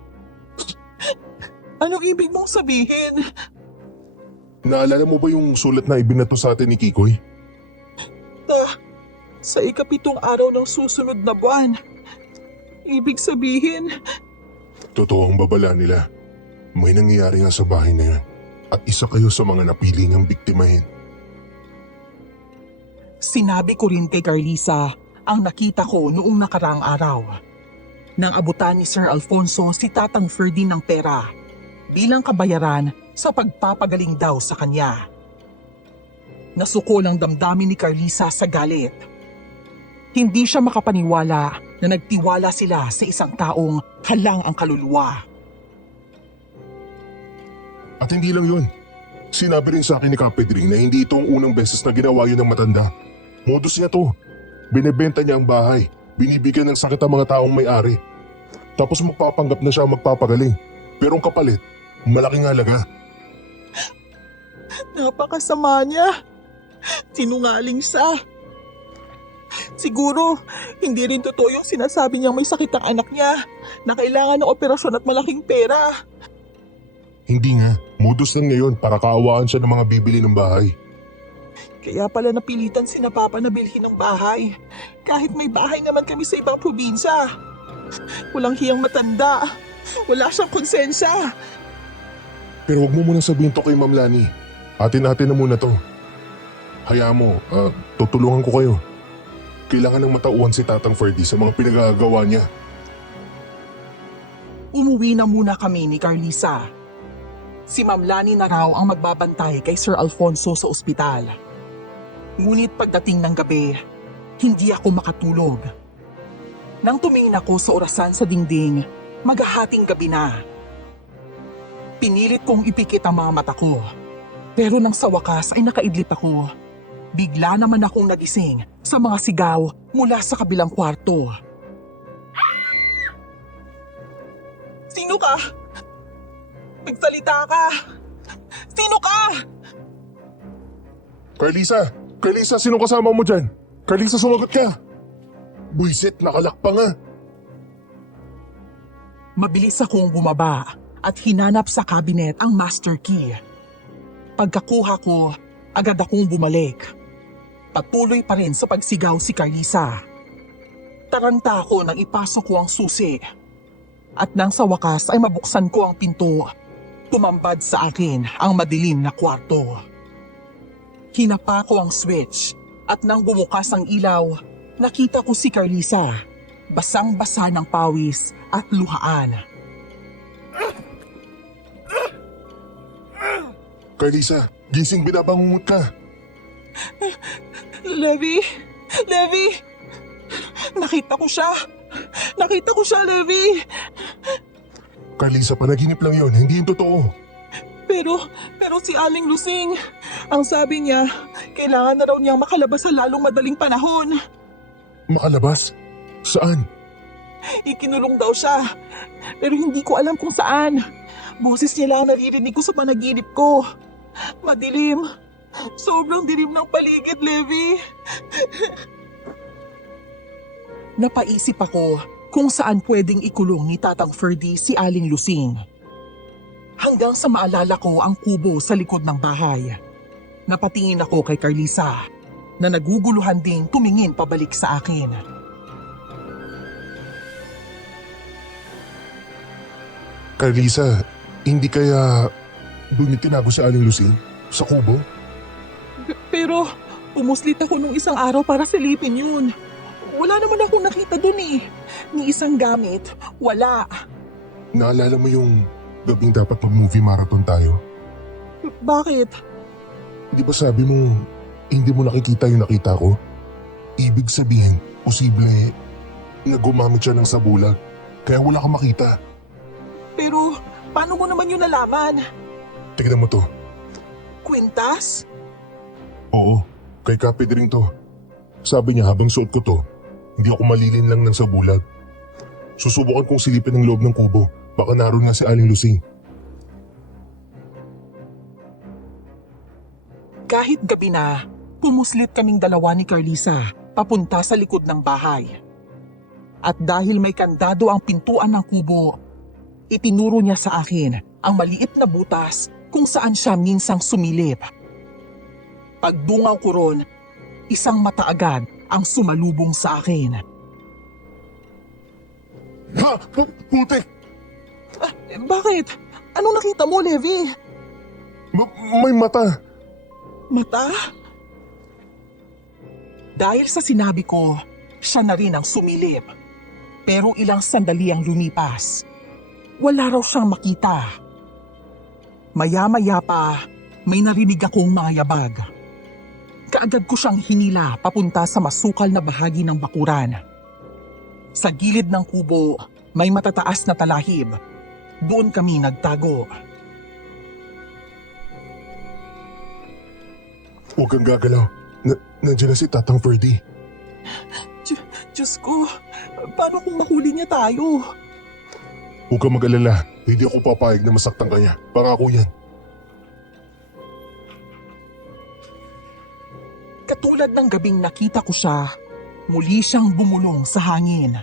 Anong ibig mong sabihin? Naalala mo ba yung sulat na ibinato sa atin ni Kikoy? Sa ika-7 araw ng susunod na buwan. Ibig sabihin, Totoo ang babala nila. May nangyayari nga sa bahay na yan. At isa kayo sa mga napili niyang biktimahin. sinabi ko rin kay Carlisa ang nakita ko noong nakaraang araw. Nang abutan ni Sir Alfonso si Tatang Ferdy ng pera bilang kabayaran sa pagpapagaling daw sa kanya. Nasuko ang damdamin ni Carlisa sa galit. Hindi siya makapaniwala na nagtiwala sila sa isang taong halang ang kaluluwa. At hindi lang yun. Sinabi rin sa akin ni Kapedring na hindi ito ang unang beses na ginawa yun ng matanda. Modus niya to. Binebenta niya ang bahay. Binibigyan ng sakit ang mga taong may-ari. Tapos magpapanggap na siya ang magpapagaling. Pero ang kapalit, malaking halaga. Napakasama niya. Sinungaling siya. Siguro, hindi rin totoo yung sinasabi niyang may sakit ang anak niya na kailangan ng operasyon at malaking pera. Hindi nga. Modus lang niya yun para kaawaan siya ng mga bibili ng bahay. Kaya pala napilitan si na Papa na bilhin ng bahay. Kahit may bahay naman kami sa ibang probinsya. Walang hiyang matanda. Wala siyang konsensya. Pero wag mo muna sabihin to kay Ma'am Lani. Atin-atin na muna to. Hayaan mo, tutulungan ko kayo. Kailangan ng matauhan si Tatang Ferdy sa mga pinagagawa niya. Umuwi na muna kami ni Carlisa. Si Ma'am Lani na raw ang magbabantay kay Sir Alfonso sa ospital. Ngunit pagdating ng gabi, hindi ako makatulog. Nang tumingin ako sa orasan sa dingding, maghahating gabi na. Pinilit kong ipikit ang mga mata ko. Pero nang sa wakas ay nakaidlip ako. Bigla naman akong nagising sa mga sigaw mula sa kabilang kwarto. Sino ka? Magsalita ka! Sino ka? Carlisa! Carlisa, sino kasama mo dyan? Carlisa, sumagot ka! Buisit, nakalak pa nga. Mabilis akong bumaba at hinanap sa cabinet ang master key. Pagkakuha ko, agad akong bumalik. Patuloy pa rin sa pagsigaw si Carlisa. Taranta ako nang ipasok ko ang susi. At nang sa wakas ay mabuksan ko ang pinto, tumambad sa akin ang madilim na kwarto. Hinapa ko ang switch at nang bumukas ang ilaw, Nakita ko si Carlisa, basang-basa ng pawis at luhaan. Carlisa, gising, binabangungot ka. Levi! Levi! Nakita ko siya, Levi! Carlisa, panaginip lang yon, hindi yung totoo. Pero si Aling Lusing, ang sabi niya, kailangan na raw niyang makalabas sa lalong madaling panahon. Makalabas? Saan? Ikinulong daw siya, pero hindi ko alam kung saan. Boses niya lang naririnig ko sa panaginip ko. Madilim. Sobrang dilim ng paligid, Levi. Napaisip ako kung saan pwedeng ikulong ni Tatang Ferdy si Aling Lusing. Hanggang sa maalala ko ang kubo sa likod ng bahay. Napatingin ako kay Carlisa na naguguluhan ding tumingin pabalik sa akin. Carlisa, hindi kaya doon itinago si Aling Lusing? Sa kubo? Pero pumuslit ako nung isang araw para silipin yun. Wala naman akong nakita dun eh. Ni isang gamit, wala. Naalala mo yung gabing dapat mag-movie marathon tayo? Bakit? Di ba sabi mo, hindi mo nakikita yung nakita ko? Ibig sabihin, posible na gumamit siya ng sabulag, kaya wala kang makita. Pero paano mo naman yun nalaman? Tignan mo to. Kwintas? Oo, kay Kapit rin to. Sabi niya habang suot ko to, hindi ako malilin lang ng sabulag. Susubukan kong silipin ang loob ng kubo. Baka naroon nga si Aling Lusing. Kahit gabi na, pumuslit kaming dalawa ni Carlisa papunta sa likod ng bahay. At dahil may kandado ang pintuan ng kubo, itinuro niya sa akin ang maliit na butas kung saan siya minsang sumilip. Pagdungaw ko ron, isang mata agad ang sumalubong sa akin. Ha! Putik! Bakit? Anong nakita mo, Levi? May mata! Mata? Dahil sa sinabi ko, siya na rin ang sumilip. Pero ilang sandali ang lumipas. Wala raw siyang makita. Maya-maya pa, may narinig akong mga yabag. Kaagad ko siyang hinila papunta sa masukal na bahagi ng bakuran. Sa gilid ng kubo, may matataas na talahib. Doon kami nagtago. Huwag kang gagalaw. Nandiyan na si Tatang Ferdy. Diyos ko, paano kung mahuli niya tayo? Huwag kang mag-alala. Hindi ako papayag na masaktan kanya. Para ako yan. Katulad ng gabing nakita ko siya, muli siyang bumulong sa hangin.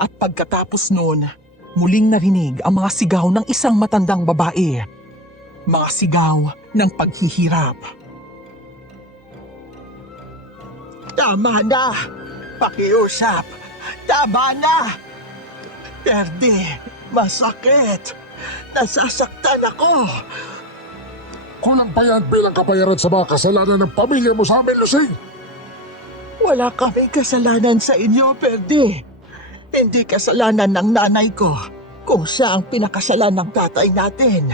At pagkatapos noon, muling narinig ang mga sigaw ng isang matandang babae. Mga sigaw ng paghihirap. Tama na! Pakiusap! Tama na! Ferdy, masakit! Nasasaktan ako! Kulang pa yan bilang kabayaran sa mga kasalanan ng pamilya mo sa amin, Lusing! Wala kaming kasalanan sa inyo, Ferdy. Hindi kasalanan ng nanay ko kung siya ang pinakasalan ng tatay natin.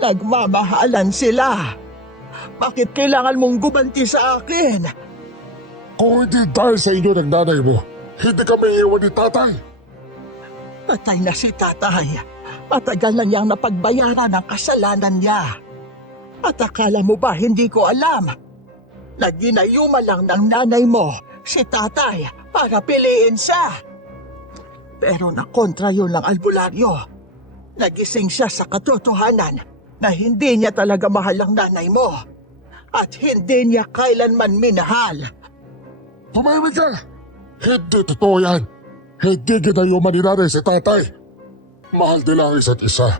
Nagmamahalan sila. Bakit kailangan mong gumanti sa akin? Kung hindi dahil sa inyo ng nanay mo, hindi kami iiwan ni tatay. Patay na si tatay. Matagal na niyang napagbayaran ang kasalanan niya. At akala mo ba hindi ko alam? Naginayuma lang ng nanay mo si tatay para piliin siya. Pero nakontra yun ng albularyo. Nagising siya sa katotohanan na hindi niya talaga mahal ang nanay mo. At hindi niya kailanman minahal. Tumahimik ka! Hindi totoo yan. Hindi ginayuman ni nanay si tatay. Mahal nila ang isa't isa.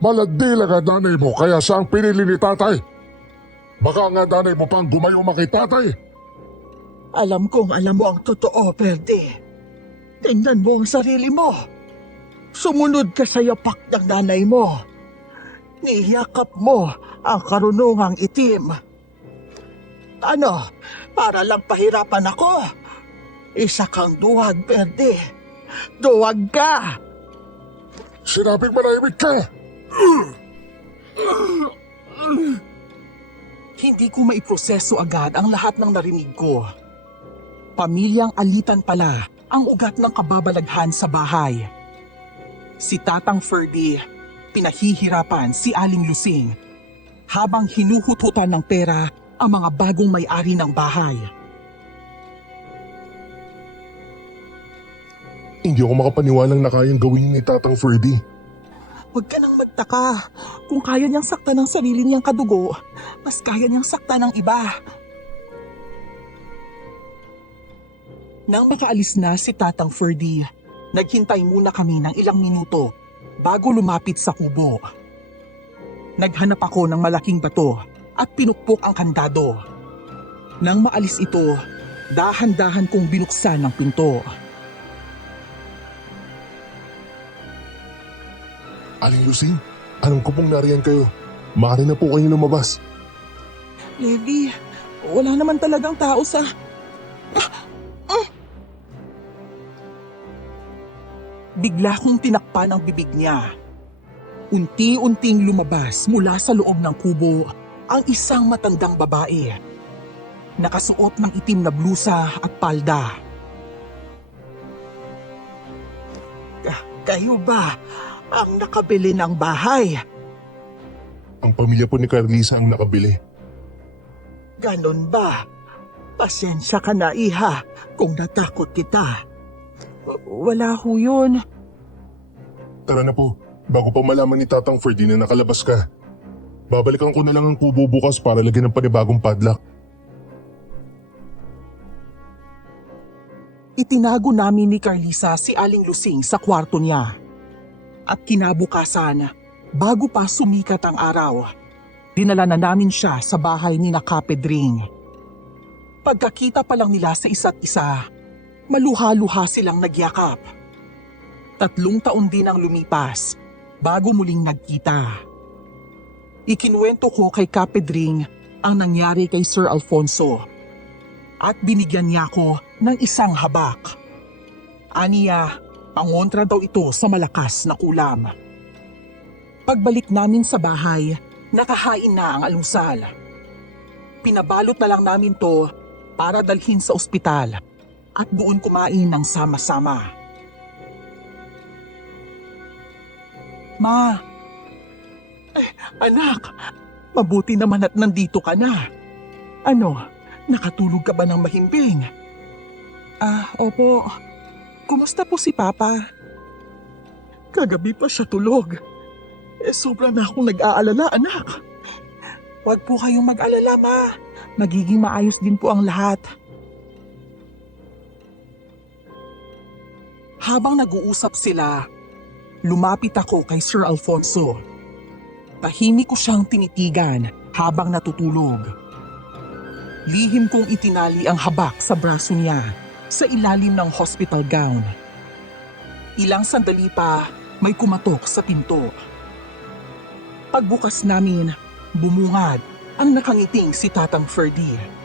Malandi lang ang nanay mo kaya siya ang pinili ni tatay. Baka nga nanay mo pang gumayuma kay tatay. Alam kong alam mo ang totoo, Ferdy. Tingnan mo ang sarili mo. Sumunod ka sa yapak ng nanay mo. Niyakap mo ang karunungang itim. Ano? para lang pahirapan ako. Isa kang duwag, Perde. Duwag ka! Sinabing malahimik ka! Hindi ko maiproseso agad ang lahat ng narinig ko. Pamilyang alitan pala ang ugat ng kababalaghan sa bahay. Si Tatang Ferdy, pinahihirapan si Aling Lusing habang hinuhututan ng pera ang mga bagong may-ari ng bahay. Hindi ako makapaniwalang na kayang gawin ni Tatang Ferdy. Huwag ka nang magtaka. Kung kaya niyang saktan ng sarili niyang kadugo, mas kaya niyang saktan ng iba. Nang makaalis na si Tatang Ferdy, naghintay muna kami ng ilang minuto bago lumapit sa kubo. Naghanap ako ng malaking bato at pinukpok ang kandado. Nang maalis ito, dahan-dahan kong binuksan ang pinto. Aling Lusing, alam ko pong nariyan kayo. Maaari na po kayong lumabas. Levi, wala naman talagang tao sa... Bigla kong tinakpan ang bibig niya. Unti-unting lumabas mula sa loob ng kubo ang isang matandang babae. Nakasuot ng itim na blusa at palda. Kayo ba ang nakabili ng bahay? Ang pamilya po ni Carlisa ang nakabili. Ganon ba? Pasensya ka na, iha, kung natakot kita. Wala ho yun. Tara na po, bago pa malaman ni Tatang Ferdy na nakalabas ka. Babalikan ko na lang ang kubo bukas para lagyan ng panibagong padlock. Itinago namin ni Carlisa si Aling Lusing sa kwarto niya. At kinabukasan, bago pa sumikat ang araw, dinala na namin siya sa bahay ni Kapedring. Pagkakita pa lang nila sa isa't isa, maluha-luha silang nagyakap. 3 taon din ang lumipas bago muling nagkita. Ikinuwento ko kay Kapedring ang nangyari kay Sir Alfonso at binigyan niya ako ng isang habak. Aniya, pangontra daw ito sa malakas na kulam. Pagbalik namin sa bahay, nakahain na ang almusal. Pinabalot na lang namin to para dalhin sa ospital at doon kumain ng sama-sama. Ma! Anak! Mabuti naman at nandito ka na. Ano, nakatulog ka ba ng mahimbing? Opo. Kumusta po si Papa? Kagabi pa siya tulog. Sobra na akong nag-aalala, anak. Huwag po kayong mag-alala, Ma. Magiging maayos din po ang lahat. Habang nag-uusap sila, lumapit ako kay Sir Alfonso. Tahimik ko siyang tinitigan habang natutulog. Lihim kong itinali ang habak sa braso niya sa ilalim ng hospital gown. Ilang sandali pa, may kumatok sa pinto. Pagbukas namin, bumungad ang nakangiting si Tatang Ferdy.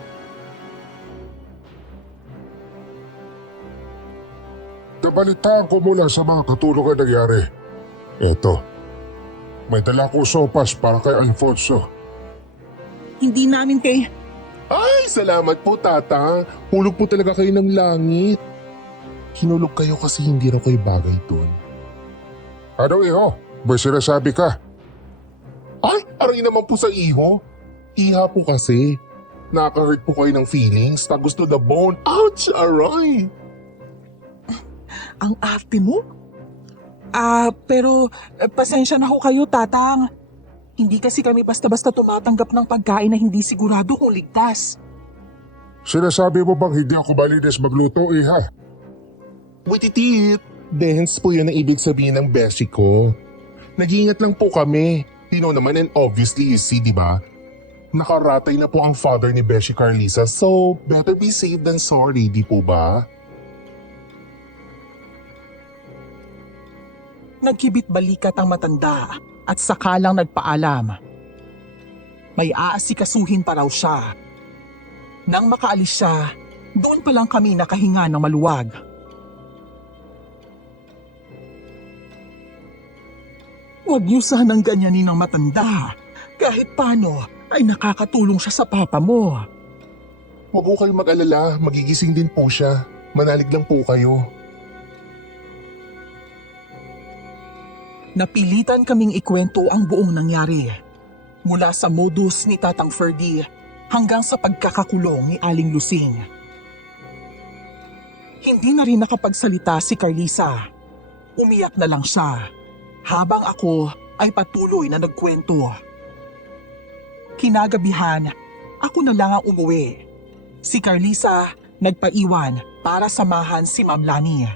Nabalitaan ko mula sa mga katulong ang nangyari. Eto, may dala ko sopas para kay Alfonso. Hindi namin kay... Ay, salamat po, Tata. Hulog po talaga kayo ng langit. Hinulog kayo kasi hindi raw kayo bagay doon. Ano iho? May sinasabi ka? Ay, aray naman po sa iho. Iha po kasi. Nakaka-hurt po kayo ng feelings. Tagos to the bone. Ouch, aray. Ang arte mo? Pero pasensya na ho kayo, Tatang. Hindi kasi kami basta-basta tumatanggap ng pagkain na hindi sigurado kung ligtas. Sinasabi mo bang hindi ako malinis magluto, iha? Wititit. Dance po yun ang ibig sabihin ng beshi ko. Nag-iingat lang po kami. You know naman and obviously you see, di ba? Nakaratay na po ang father ni Beshi Carlisa, so better be safe than sorry, di po ba? Nagkibit balikat ang matanda at sakalang nagpaalam. May aasikasuhin pa raw siya. Nang makaalis siya, doon pa lang kami nakahinga ng maluwag. Huwag niyo sanang ganyanin ng matanda. Kahit paano ay nakakatulong siya sa papa mo. Huwag ko kayong mag-alala, magigising din po siya. Manalig lang po kayo. Napilitan kaming ikwento ang buong nangyari. Mula sa modus ni Tatang Ferdy hanggang sa pagkakakulong ni Aling Lusing. Hindi na rin nakapagsalita si Carlisa. Umiyak na lang siya, habang ako ay patuloy na nagkwento. Kinagabihan, ako na lang ang umuwi. Si Carlisa nagpaiwan para samahan si Ma'am Lani.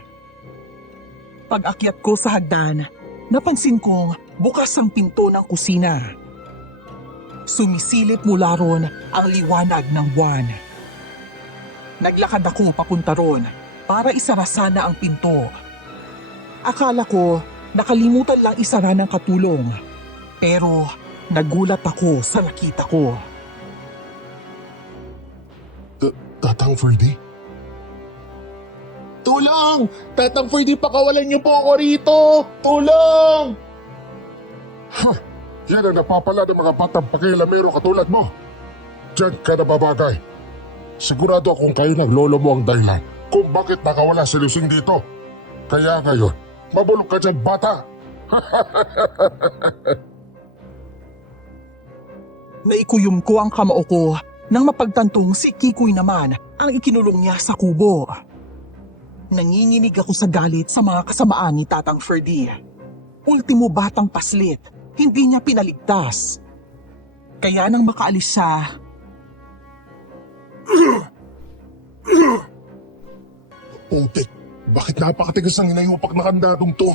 Pag-akyat ko sa hagdan, napansin kong bukas ang pinto ng kusina. Sumisilip mula ron ang liwanag ng buwan. Naglakad ako papunta ron para isara sana ang pinto. Akala ko nakalimutan lang isara ng katulong. Pero nagulat ako sa nakita ko. Tatang Ferdy? Tulong! Tatang Ferdy, pakawalan niyo po ako rito! Tulong! Yan ang napapala ng mga batang pakialamero katulad mo. Diyan ka na babagay. Sigurado akong kayo naglolo mo ang dahilan kung bakit nakawala si Lusing dito. Kaya ngayon, mabulok ka dyan, bata. Naikuyom ko ang kamao ko nang mapagtantong si Kikoy naman ang ikinulong niya sa kubo. Nanginginig ako sa galit sa mga kasamaan ni Tatang Ferdy. Ultimo batang paslit, hindi niya pinaligtas. Kaya nang makaalis siya, Putik, bakit napakatigas ng inayupak na kandadong to?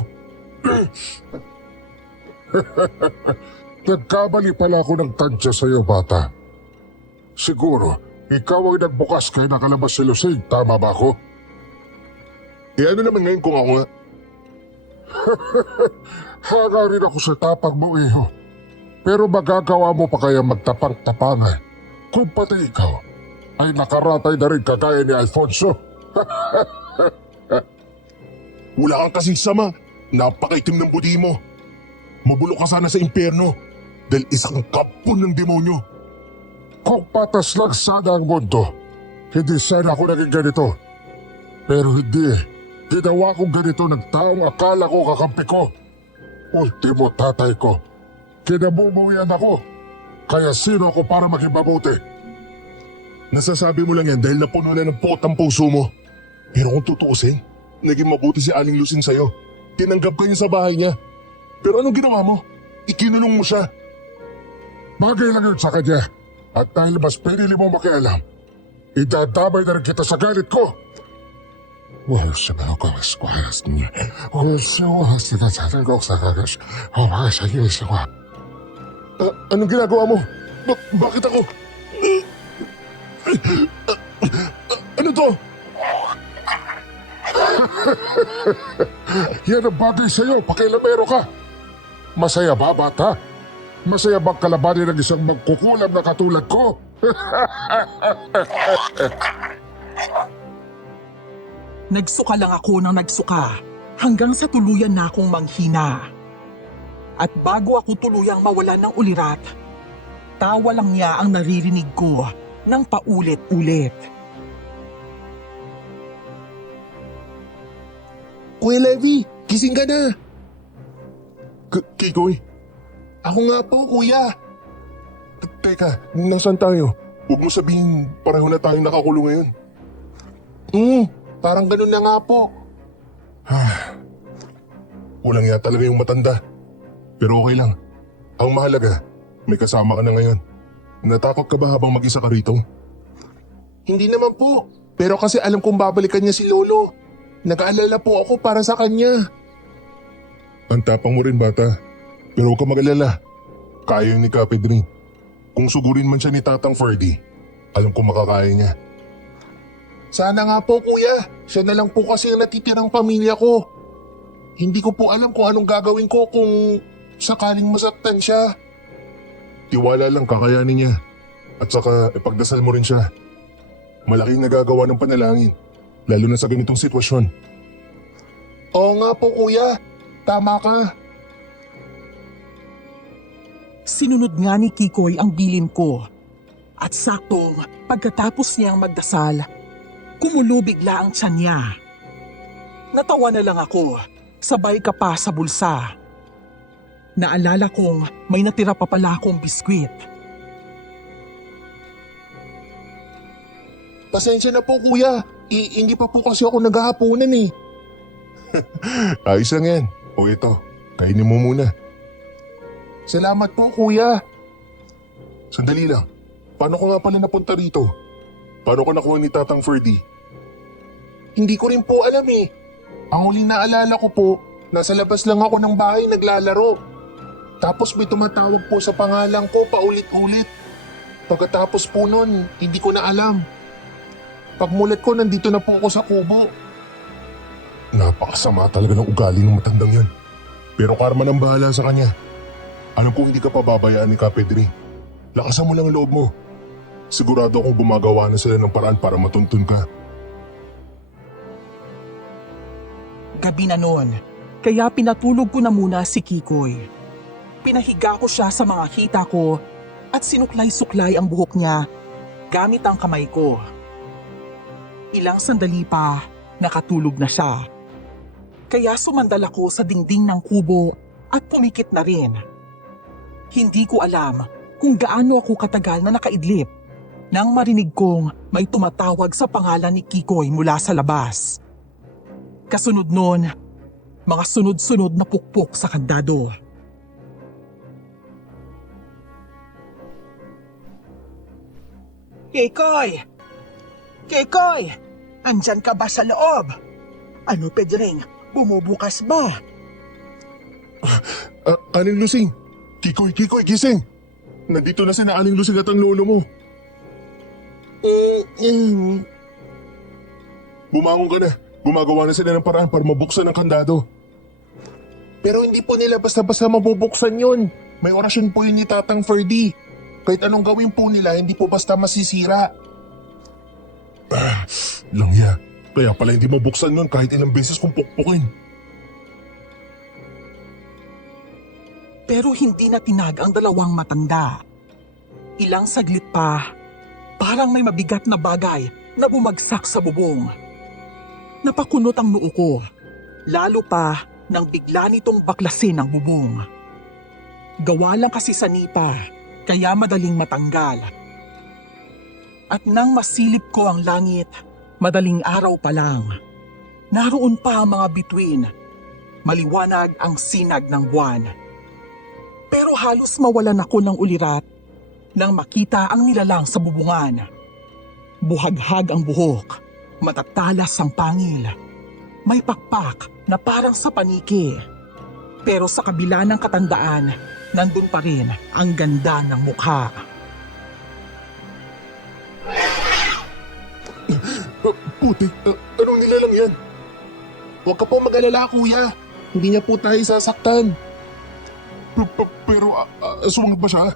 Nagkamali pala ako ng tansya sa'yo, bata. Siguro, ikaw ang nagbukas kaya nakalabas si Lusing, tama ba ako? Ano naman ngayon kung ako nga? Hanga rin ako sa tapang mo, iho. Pero magagawa mo pa kaya magtapang-tapangan kung pati ikaw ay nakaratay na rin kagaya ni Alfonso. Wala kang kasing sama. Napakaitim ng budi mo. Mabulok ka sana sa impyerno dahil isang kapon ng demonyo. Kung patas lang sana ang mundo, hindi sana ako naging ganito. Pero hindi. Ginawa kong ganito ng taong akala ko kakampi ko. Ultimo tatay ko. Kinamumuyan ako. Kaya sino ako para maging mabuti? Nasasabi mo lang yan dahil napuno na ng pot ang puso mo. Pero kung tutuusin, naging mabuti si Aling Lusing sa'yo. Tinanggap ka niya sa bahay niya. Pero anong ginawa mo? Ikinulong mo siya. Bagay lang yun sa kanya. At dahil mas pinili mo makialam, idadamay na rin kita sa galit ko. Anong ginagawa mo? Bakit ako? Ano to? Yan ang bagay sa'yo, pakialamero ka. Masaya ba, bata? Masaya bang kalabanin ng isang magkukulam na katulad ko? nagsuka lang ako ng nagsuka hanggang sa tuluyan na akong manghina. At bago ako tuluyang mawalan ng ulirat, tawa lang niya ang naririnig ko ng paulit-ulit. Kuya Levi, gising ka na. Kikoy? Ako nga po, kuya. Teka, nasaan tayo? Huwag mo sabihin pareho na tayong nakakulong ngayon. Parang ganun na nga po. Kulang yata talaga yung matanda. Pero okay lang. Ang mahalaga, may kasama ka na ngayon. Natakot ka ba habang mag-isa ka rito? Hindi naman po. Pero kasi alam kong babalikan niya si Lolo. Nag-aalala po ako para sa kanya. Ang tapang mo rin, bata. Pero huwag ka mag-alala. Kaya yun ni Kapedring. Kung sugurin man siya ni Tatang Ferdy, alam kong makakaya niya. Sana nga po, kuya. Siya na lang po kasi ang natitirang pamilya ko. Hindi ko po alam kung anong gagawin ko kung sakaling masaktan siya. Tiwala lang, kakayanin niya. At saka ipagdasal mo rin siya. Malaking nagagawa ng panalangin, lalo na sa ganitong sitwasyon. Oo nga po kuya, tama ka. Sinunod nga ni Kikoy ang bilin ko. At saktong pagkatapos niyang magdasal, kumulo bigla ang tiyan niya. Natawa na lang ako, sabay ka pa sa bulsa. Naalala kong may natira pa pala akong biskwit. Pasensya na po kuya, hindi pa po kasi ako naghahaponan eh. Ayos lang yan. O ito, kainin mo muna. Salamat po kuya. Sandali lang. Paano ko nga pala napunta rito? Paano ko nakuha ni Tatang Ferdy? Hindi ko rin po alam eh. Ang huling naalala ko po, nasa labas lang ako ng bahay naglalaro. Tapos may tumatawag po sa pangalan ko paulit-ulit. Pagkatapos po nun, hindi ko na alam. Pagmulat ko, nandito na po ako sa kubo. Napakasama talaga ng ugali ng matandang yan. Pero karma nang bahala sa kanya. Alam kong hindi ka pababayaan ni Kapedri. Lakasan mo lang ang loob mo. Sigurado akong gumagawa na sila ng paraan para matuntun ka. Gabi na noon, kaya pinatulog ko na muna si Kikoy. Pinahiga ko siya sa mga hita ko at sinuklay-suklay ang buhok niya gamit ang kamay ko. Ilang sandali pa, nakatulog na siya. Kaya sumandal ako sa dingding ng kubo at pumikit na rin. Hindi ko alam kung gaano ako katagal na nakaidlip nang marinig kong may tumatawag sa pangalan ni Kikoy mula sa labas. Kasunod nun, mga sunod-sunod na pukpok sa kandado. Kikoy! Kikoy! Andyan ka ba sa loob? Ano, Pedring? Bumubukas ba? Aling Lusing! Kikoy, gising! Nandito na si na Aling Lusing at ang lolo mo. Bumangon ka na. Gumagawa na sila ng paraan para mabuksan ang kandado. Pero hindi po nila basta-basta mabubuksan yun. May orasyon po yun ni Tatang Ferdy. Kahit anong gawin po nila, hindi po basta masisira. Langya. Kaya pala hindi mabuksan nun kahit ilang beses kung pukpukin. Pero hindi na tinag ang dalawang matanda. Ilang saglit pa, parang may mabigat na bagay na bumagsak sa bubong. Napakunot ang noo ko, lalo pa nang bigla nitong baklasin ang bubong. Gawa lang kasi sa nipa, kaya madaling matanggal. At nang masilip ko ang langit, madaling araw pa lang. Naroon pa ang mga bituin, maliwanag ang sinag ng buwan. Pero halos mawalan ako ng ulirat nang makita ang nilalang sa bubungan. Buhaghag ang buhok, matatalas ang pangil. May pakpak na parang sa paniki. Pero sa kabila ng katandaan, nandun pa rin ang ganda ng mukha. Putik, anong nilalang yan? Huwag ka po mag-alala kuya. Hindi niya po tayo sasaktan. Pero aswang ba siya?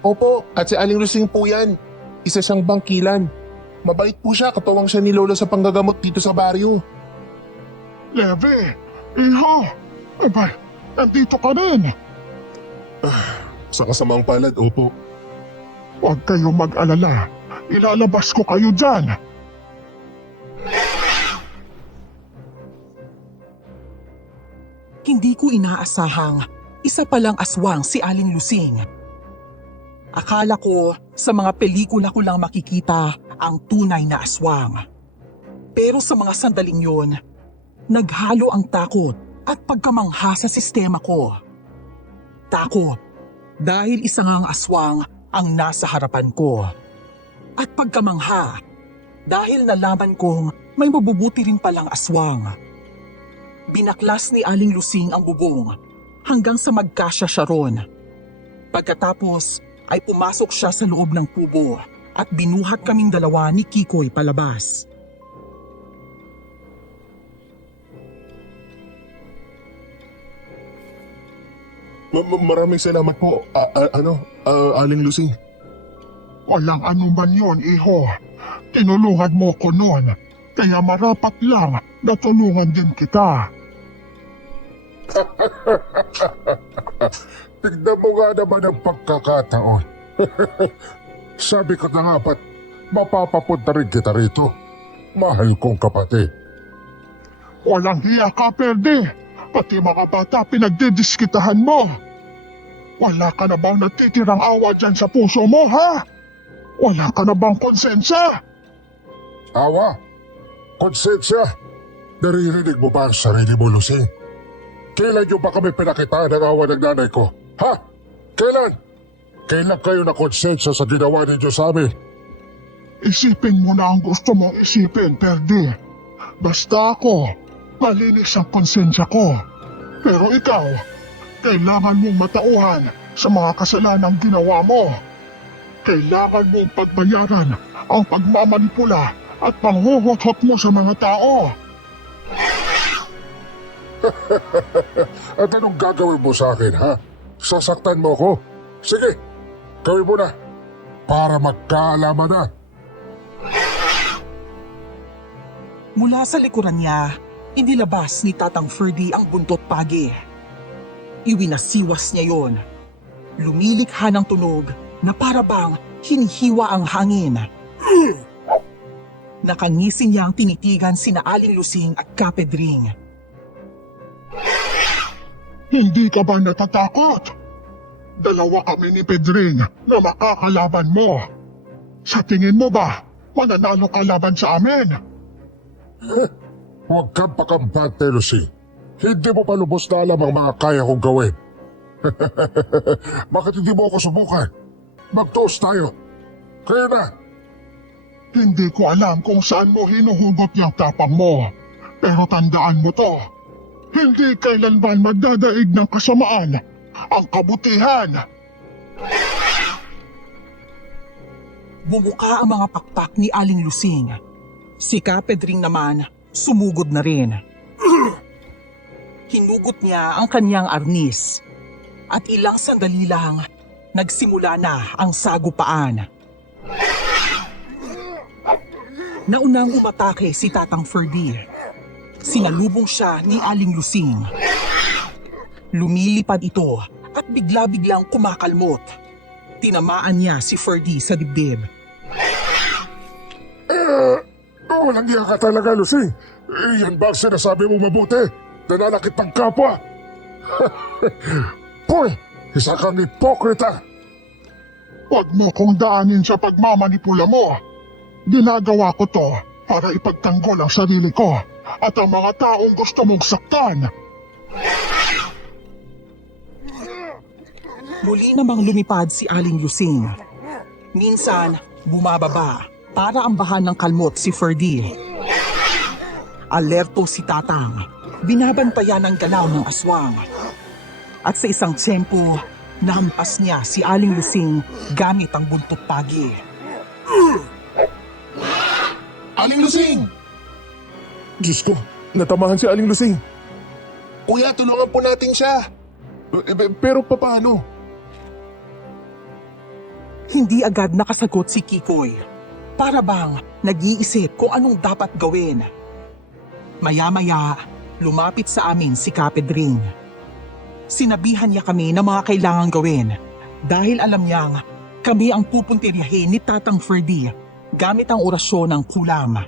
Opo, at si Aling Lusing po yan. Isa siyang bangkilan. Mabait po siya, katuwang siya ni Lolo sa panggagamot dito sa baryo. Leve! Iho! Abay, nandito ka rin! Sa kasamang palad, opo. Huwag kayong mag-alala. Ilalabas ko kayo dyan. Hindi ko inaasahang isa palang aswang si Aling Lusing. Akala ko sa mga pelikula ko lang makikita ang tunay na aswang. Pero sa mga sandaling yun, naghalo ang takot at pagkamangha sa sistema ko. Takot dahil isa ngang aswang ang nasa harapan ko. At pagkamangha dahil nalaman kong may mabubuti rin palang aswang. Binaklas ni Aling Lusing ang bubong hanggang sa magkasya siya ron. Pagkatapos ay pumasok siya sa loob ng kubo at binuhat kaming dalawa ni Kikoy palabas. Maraming salamat po, Aling Lusing. Walang anuman yon, iho. Tinulungan mo ko noon, kaya marapat lang na tulungan din kita. Tignan mo nga naman ang pagkakataon. Sabi ko na nga ba't mapapapunta rin kita rito. Mahal kong kapatid. Walang hiya ka, Perde. Pati mga bata pinagdidiskitahan mo. Wala ka na bang natitirang awa dyan sa puso mo, ha? Wala ka na bang konsensya? Awa? Konsensya? Naririnig mo ba ang sarili mo, Lusing? Kailan niyo ba kami pinakitaan ng awa ng nanay ko? Ha? Kailan? Kailan kayo na konsensya sa ginawa ninyo sa amin? Isipin mo na ang gusto mong isipin, Perde. Basta ako, malinis ang konsensya ko. Pero ikaw, kailangan mong matauhan sa mga kasalanang ginawa mo. Kailangan mong pagbayaran ang pagmamanipula at panghuhutot mo sa mga tao. At anong gagawin mo sa akin, ha? Sasaktan mo ko? Sige, gawin mo na. Para magkaalaman na. Mula sa likuran niya, inilabas ni Tatang Ferdy ang buntot pagi. Iwinasiwas niya yon. Lumilikha ng tunog na para bang hinihiwa ang hangin. Nakangisin niyang tinitigan sina Aling Lusing at Kapedring. Hindi ka ba natatakot? Dalawa kami ni Pedring na makakalaban mo. Sa tingin mo ba, mananalo ka laban sa amin? Huwag kang pakambante, Lusing. Hindi mo pa lubos na alam ang mga kaya kong gawin. Bakit hindi mo ako subukan? Magtuos tayo. Kaya na. Hindi ko alam kung saan mo hinuhugot yung tapang mo. Pero tandaan mo to. Hindi kailanman magdadaig ng kasamaan ang kabutihan. Bumuka ang mga pakpak ni Aling Lusing. Si Kapedring naman, sumugod na rin. Hinugot niya ang kanyang arnis. At ilang sandali lang, nagsimula na ang sagupaan. Naunang umatake si Tatang Ferdy. Sinalubong siya ni Aling Lusing. Lumilipad ito at bigla-biglang kumakalmot. Tinamaan niya si Ferdy sa dibdib. Walang iya ka talaga, Lusing. Yan ba ang sinasabi mo mabuti? Nananakit ng kapwa? Hoy! Isa kang hipokrita! Huwag mo kong daanin sa pagmamanipula mo. Ginagawa ko to para ipagtanggol ang sarili ko at ang mga taong gusto mong saktan. Muli namang lumipad si Aling Lusing. Minsan, bumababa para ambahan ng kalmot si Ferdy. Alerto si Tatang. Binabantayan ang galaw ng aswang. At sa isang tiyempo, nahampas niya si Aling Lusing gamit ang buntot pagi. Aling Lusing! Diyos ko, natamahan si Aling Lusing. Kuya, tulungan po natin siya. Pero paano? Hindi agad nakasagot si Kikoy. Para bang nag-iisip kung anong dapat gawin. Maya-maya, lumapit sa amin si Kapedring. Sinabihan niya kami ng mga kailangang gawin dahil alam niyang kami ang pupuntiryahin ni Tatang Ferdy gamit ang orasyon ng kulam.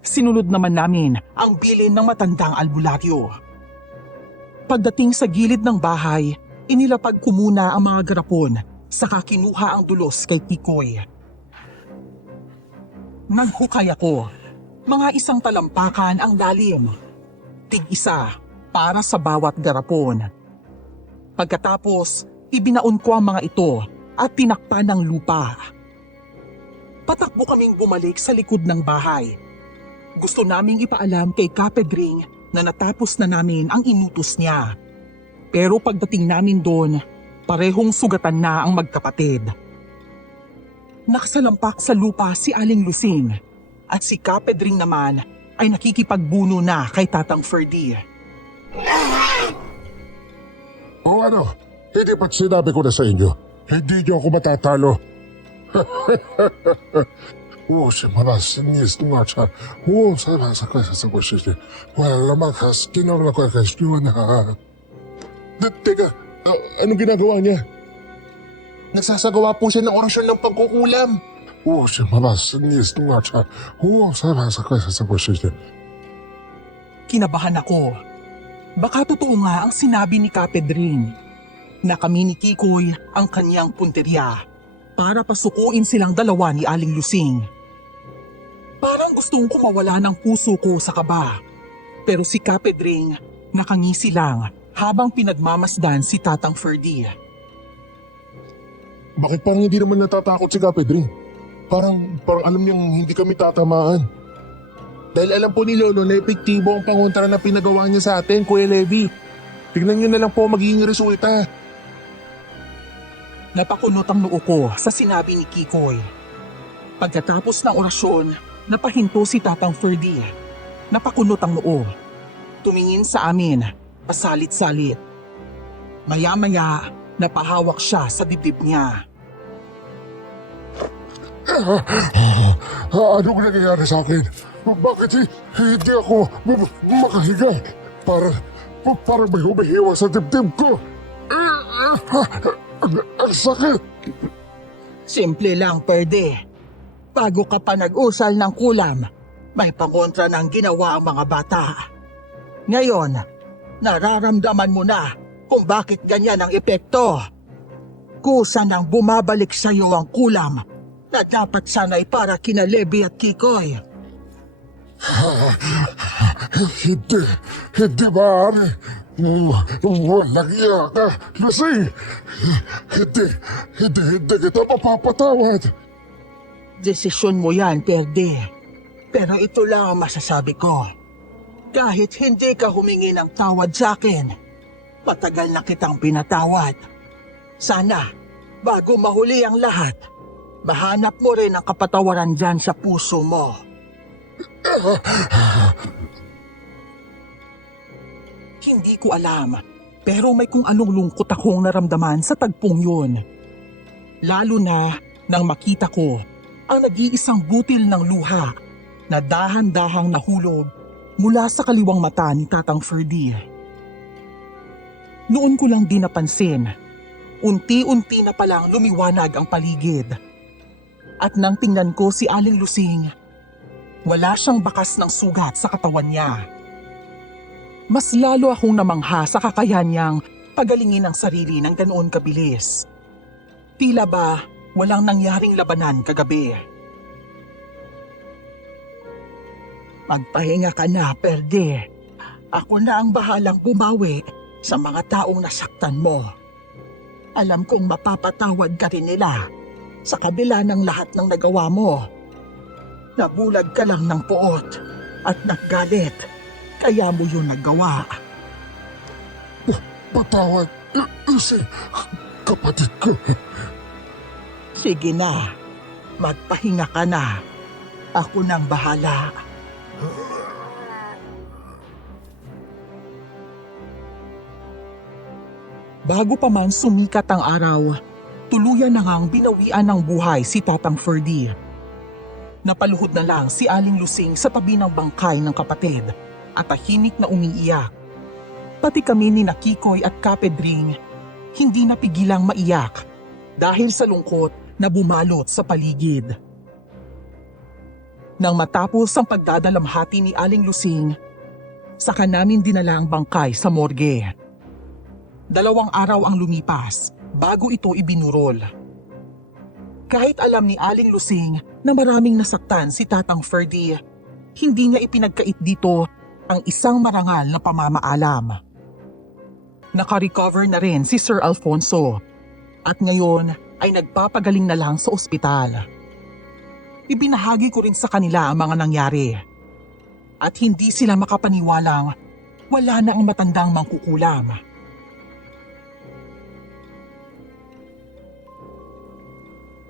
Sinunod naman namin ang bilin ng matandang albularyo. Pagdating sa gilid ng bahay, inilapag ko muna ang mga garapon saka kinuha ang dulos kay Kikoy. Naghukay ako. Mga isang talampakan ang lalim. Tig-isa para sa bawat garapon. Pagkatapos, ibinaon ko ang mga ito at tinakpan ng lupa. Patakbo kaming bumalik sa likod ng bahay. Gusto naming ipaalam kay Kapedring na natapos na namin ang inutos niya. Pero pagdating namin doon, parehong sugatan na ang magkapatid. Nakasalampak sa lupa si Aling Lusing at si Kapedring naman ay nakikipagbuno na kay Tatang Ferdy. O ano, hindi ba't sinabi ko na sa inyo, hindi niyo ako matatalo? 我什么了？是你是多少？我才把这个是我事情，wala naman kas kinala ko kas na. Teka, anong ginagawa niya? Nagsasagawa po siya ng orasyon ng pagkukulam. 我什么了？是你是多少？我才把这个是我事情。 Kinabahan ako. Baka totoo nga ang sinabi ni Kapedring na kami ni Kikoy ang kanyang punteriya para pasukuin silang dalawa ni Aling Lusing. Parang gustong kumawala ng puso ko sa kaba. Pero si Kapedring nakangisi lang habang pinagmamasdan si Tatang Ferdy. Bakit parang hindi naman natatakot si Kapedring? Parang alam niyang hindi kami tatamaan. Dahil alam po ni Lolo na epektibo ang pangontra na pinagawa niya sa atin, Kuya Levi. Tignan niyo na lang po magiging resulta. Napakunot ang noo ko sa sinabi ni Kikoy. Pagkatapos ng orasyon, napahinto si Tatang Ferdy. Napakunot ang noo. Tumingin sa amin, pasalit-salit. Maya-maya, napahawak siya sa dibdib niya. Ano nangyayari sa akin? Bakit hindi ako makahiga? Para may humihiwa sa dibdib ko. Ang sakit! Simple lang, Perde. Bago ka pa nag-usal ng kulam, may pangontra ng ginawa ang mga bata. Ngayon, nararamdaman mo na kung bakit ganyan ang epekto. Kusa nang bumabalik sa iyo ang kulam na dapat sana'y para kina Levi at Kikoy. Hindi maaari. Walang iya ka, Lusing. Hindi kita mapapatawad. Desisyon mo yan, Perde. Pero ito lang ang masasabi ko. Kahit hindi ka humingi ng tawad sa akin, matagal na kitang pinatawad. Sana, bago mahuli ang lahat, mahanap mo rin ang kapatawaran dyan sa puso mo. Hindi ko alam, pero may kung anong lungkot akong naramdaman sa tagpong yun. Lalo na nang makita ko ang nag-iisang butil ng luha na dahan-dahang nahulog mula sa kaliwang mata ni Tatang Ferdy. Noon ko lang din napansin, unti-unti na palang lumiwanag ang paligid. At nang tingnan ko si Aling Lusing, wala siyang bakas ng sugat sa katawan niya. Mas lalo akong namangha sa kakayahan niyang pagalingin ang sarili ng ganoon kabilis. Tila ba walang nangyaring labanan kagabi. Magpahinga ka na, Perde. Ako na ang bahalang bumawi sa mga taong nasaktan mo. Alam kong mapapatawad ka rin nila sa kabila ng lahat ng nagawa mo. Nabulag ka lang ng puot at naggalit, kaya mo yun nagawa. Patawad, Lusing. Kapatid ko. Sige na, magpahinga ka na. Ako nang bahala. Bago pa man sumikat ang araw, tuluyan na ngang binawian ng buhay si Tatang Ferdy. Napaluhod na lang si Aling Lusing sa tabi ng bangkay ng kapatid at tahimik na umiiyak. Pati kami ni Kikoy at Kapedring hindi napigilang maiyak dahil sa lungkot na bumalot sa paligid. Nang matapos ang pagdadalamhati ni Aling Lusing, saka namin dinala ang bangkay sa morgue. 2 araw ang lumipas bago ito ibinurol. Kahit alam ni Aling Lusing na maraming nasaktan si Tatang Ferdy, hindi niya ipinagkait dito ang isang marangal na pamamaalam. Naka-recover na rin si Sir Alfonso at ngayon ay nagpapagaling na lang sa ospital. Ibinahagi ko rin sa kanila ang mga nangyari at hindi sila makapaniwalang wala na ang matandang mangkukulam.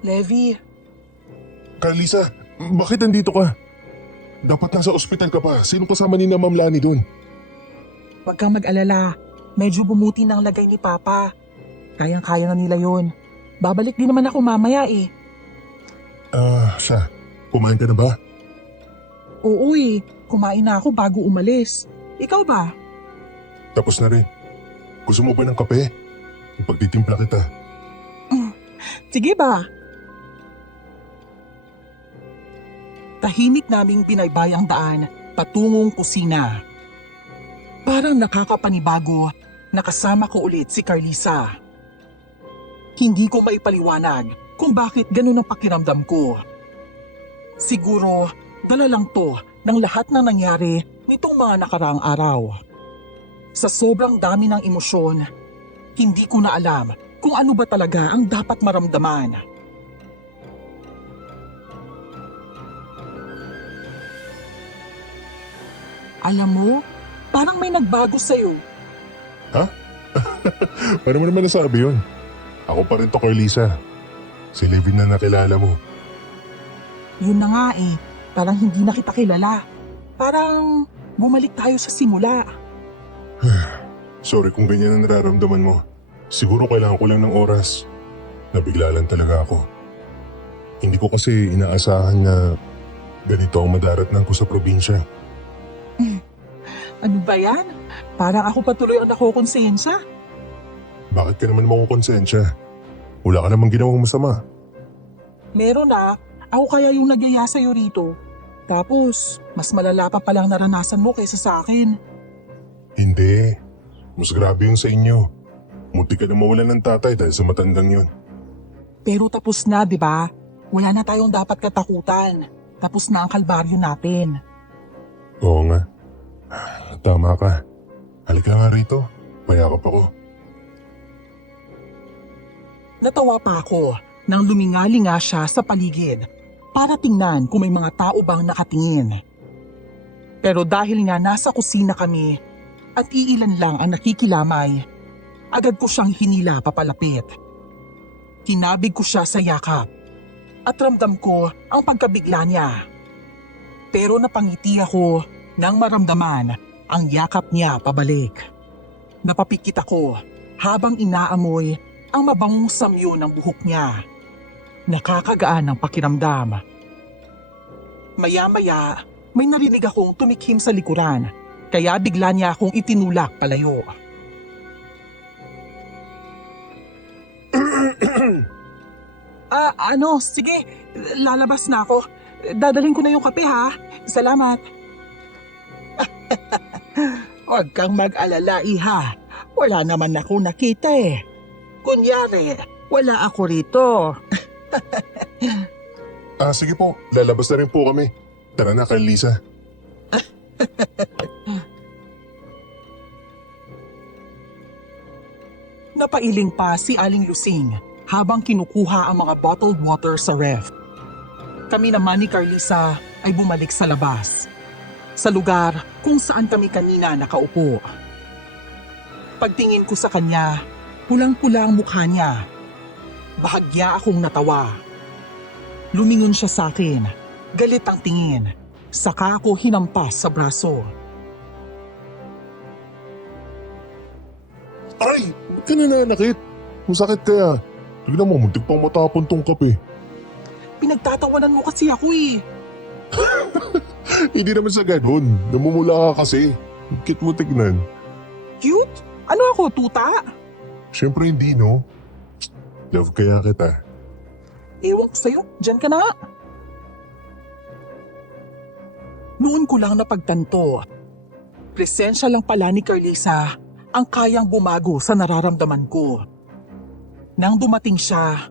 Levi, Carlisa, bakit nandito ka? Dapat nasa ospital ka pa. Sino kasama ni na Ma'am Lani doon? huwag kang mag-alala. Medyo bumuti ng lagay ni Papa. Kayang-kaya na nila yon. Babalik din naman ako mamaya eh. Siya. Kumain ka na ba? Oo kumain na ako bago umalis. Ikaw ba? Tapos na rin. Gusto mo ba ng kape? Pagtitimpla kita. Sige ba? Tahimik naming pinaybay ang daan patungong kusina. Parang nakakapanibago na kasama ko ulit si Carlisa. Hindi ko maipaliwanag kung bakit ganun ang pakiramdam ko. Siguro, dala lang to ng lahat na nangyari nitong mga nakaraang araw. Sa sobrang dami ng emosyon, hindi ko na alam kung ano ba talaga ang dapat maramdaman. Alam mo, parang may nagbago sa'yo. Paano mo naman nasabi yun? Ako pa rin to, Carlisa. Si Levin na nakilala mo. Yun na nga parang hindi na kita kilala. Parang bumalik tayo sa simula. Sorry kung ganyan ang nararamdaman mo. Siguro kailangan ko lang ng oras. Nabigla lang talaga ako. Hindi ko kasi inaasahan na ganito ang madaratnan ko sa probinsya. Ano ba yan? Parang ako patuloy ang nakukonsensya. Bakit ka naman makukonsensya? Wala ka namang ginawang masama. Meron na, ako kaya yung nagyaya sa'yo rito. Tapos, mas malala pa palang naranasan mo kaysa sa akin. Hindi. Mas grabe yung sa inyo. Munti ka na mawalan ng tatay dahil sa matandang yun. Pero tapos na, di ba? Wala na tayong dapat katakutan. Tapos na ang kalbaryo natin. Oo nga. Tama ka. Halika nga rito. Payakap ako. Natawa pa ako nang lumingalinga siya sa paligid para tingnan kung may mga tao bang nakatingin. Pero dahil nga nasa kusina kami at iilan lang ang nakikilamay, agad ko siyang hinila papalapit. Hinabig ko siya sa yakap at ramdam ko ang pagkabigla niya. Pero napangiti ako nang maramdaman ang yakap niya pabalik. Napapikit ako habang inaamoy ang mabangong samyo ng buhok niya. Nakakagaan ang pakiramdam. Maya-maya, may narinig akong tumikhim sa likuran, kaya bigla niya akong itinulak palayo. Sige, lalabas na ako. Dadalhin ko na yung kape ha. Salamat. Huwag kang mag-alala, iha. Wala naman ako nakita Kunyari, wala ako rito. Sige po. Lalabas na rin po kami. Tara na, Carlisa. Napailing pa si Aling Lusing habang kinukuha ang mga bottled water sa ref. Kami naman ni Carlisa ay bumalik sa labas, sa lugar kung saan kami kanina nakaupo. Pagtingin ko sa kanya, pulang-pula ang mukha niya. Bahagya akong natawa. Lumingon siya sa akin, galit ang tingin. Saka ako hinampas sa braso. Ay! Ba't ka nananakit? Masakit kaya. Tignan mo, muntik pang matapon tong kape. Pinagtatawanan mo kasi ako Hindi naman sa ganun. Namumula ka kasi. Kit mo tignan. Cute? Ano ako, tuta? Siyempre hindi, no? Love kaya kita. Ewan ko sa'yo, dyan ka na. Noon ko lang napagtanto. Presensya lang pala ni Carlisa ang kayang bumago sa nararamdaman ko. Nang dumating siya,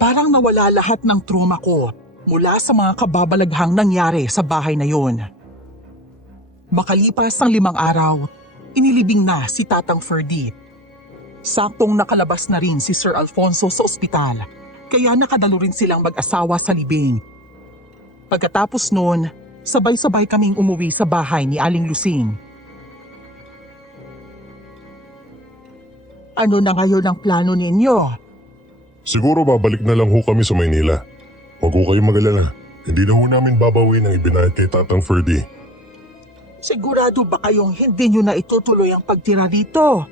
parang nawala lahat ng trauma ko mula sa mga kababalaghang nangyari sa bahay na yon. Makalipas ang 5 araw, inilibing na si Tatang Ferdy. Saktong nakalabas na rin si Sir Alfonso sa ospital, kaya nakadalo rin silang mag-asawa sa libing. Pagkatapos noon, sabay-sabay kaming umuwi sa bahay ni Aling Lusing. Ano na ngayon ang plano ninyo? Siguro babalik na lang ho kami sa Maynila. Huwag ho kayong mag-alala. Hindi na ho namin babawin ang ibinayad kay Tatang Ferdy. Sigurado ba kayong hindi nyo na itutuloy ang pagtira dito?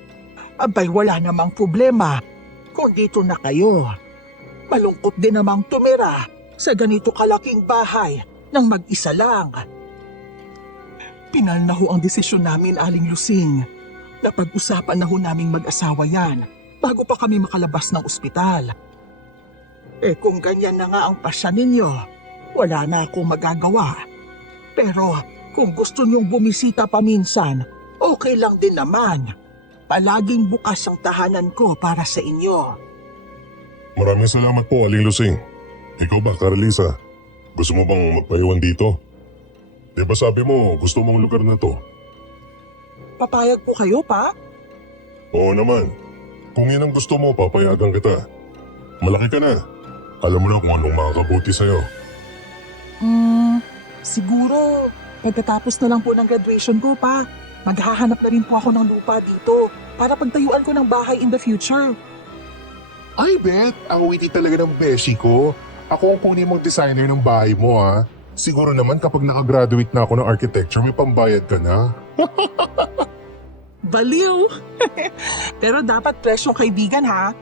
Abay, wala namang problema kung dito na kayo. Malungkot din namang tumira sa ganito kalaking bahay ng mag-isa lang. Pinal na ho ang desisyon namin, Aling Lusing. Napag-usapan na ho naming mag-asawa yan bago pa kami makalabas ng ospital. Kung ganyan na nga ang pasya ninyo, wala na akong magagawa. Pero kung gusto niyong bumisita paminsan, okay lang din naman. Palaging bukas ang tahanan ko para sa inyo. Maraming salamat po, Aling Lusing. Ikaw ba, Carlisa? Gusto mo bang magpaiwan dito? Di ba sabi mo gusto mong lugar na to? Papayag po kayo, pa? Oo naman. Kung yan ang gusto mo, papayagan kita. Malaki ka na. Alam mo na kung anong makakabuti sa'yo. Siguro pagkatapos na lang po ng graduation ko, pa. Maghahanap na rin po ako ng lupa dito para pagtayuan ko ng bahay in the future. Ay, Beth, ang witty talaga ng beshi ko. Ako ang kunin mong designer ng bahay mo, ha? Siguro naman kapag nakagraduate na ako ng architecture, may pambayad ka na. Baliw! Pero dapat presyong kaibigan, ha?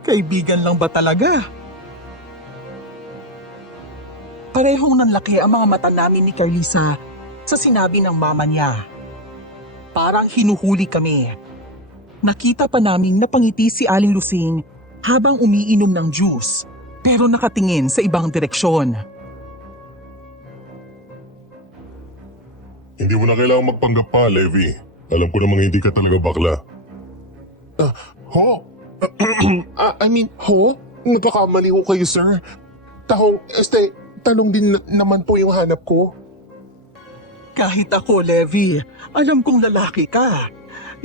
Kaibigan lang ba talaga? Parehong nanlaki ang mga mata namin ni Carlisa sa sinabi ng mama niya. Parang hinuhuli kami. Nakita pa namin napangiti si Aling Lusing habang umiinom ng juice pero nakatingin sa ibang direksyon. Hindi mo na kailangang magpanggap pa, Levi. Alam ko namang hindi ka talaga bakla. Ho? Ho? Napakamali ko kayo, sir. Talong din naman po yung hanap ko. Kahit ako, Levi, alam kong lalaki ka.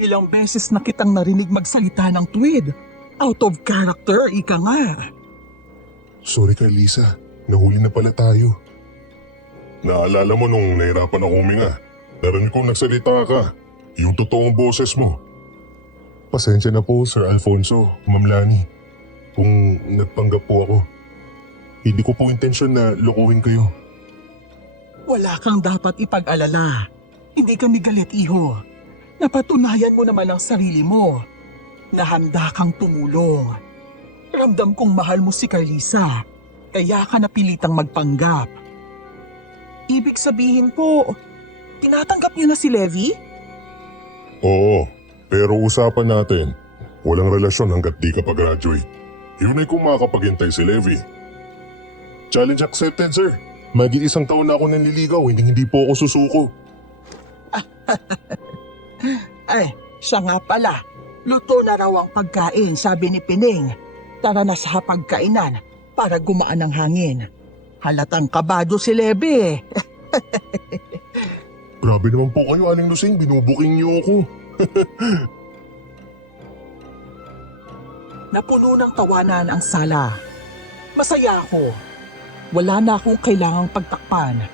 Ilang beses na kitang narinig magsalita ng tweed. Out of character, ika nga. Sorry, Carlisa. Nahuli na pala tayo. Naalala mo nung nahirapan ako huminga. Narinig kong nagsalita ka. Yung totoong boses mo. Pasensya na po, Sir Alfonso, Ma'am Lani. Kung nagpanggap po ako. Hindi ko po intensyon na lokohin kayo. Wala kang dapat ipag-alala. Hindi kami galit, iho. Napatunayan mo naman ang sarili mo na handa kang tumulong. Ramdam kong mahal mo si Carlisa, kaya ka napilitang magpanggap. Ibig sabihin po, tinatanggap niyo na si Levi? Oo, pero usapan natin. Walang relasyon hanggat di ka pa-graduate. Yun ay kung makakapaghintay si Levi. Challenge accepted, sir. Mag-iisang taon na ako nanliligaw, hindi po ako susuko. Ay, siya nga pala. Luto na raw ang pagkain, sabi ni Pining. Tara na sa hapagkainan para gumaan ang hangin. Halatang kabado si Levi. Grabe naman po kayo, Aling Lusing. Binubuking niyo ako. Napuno ng tawanan ang sala. Masaya ako. Wala na akong kailangang pagtakpan.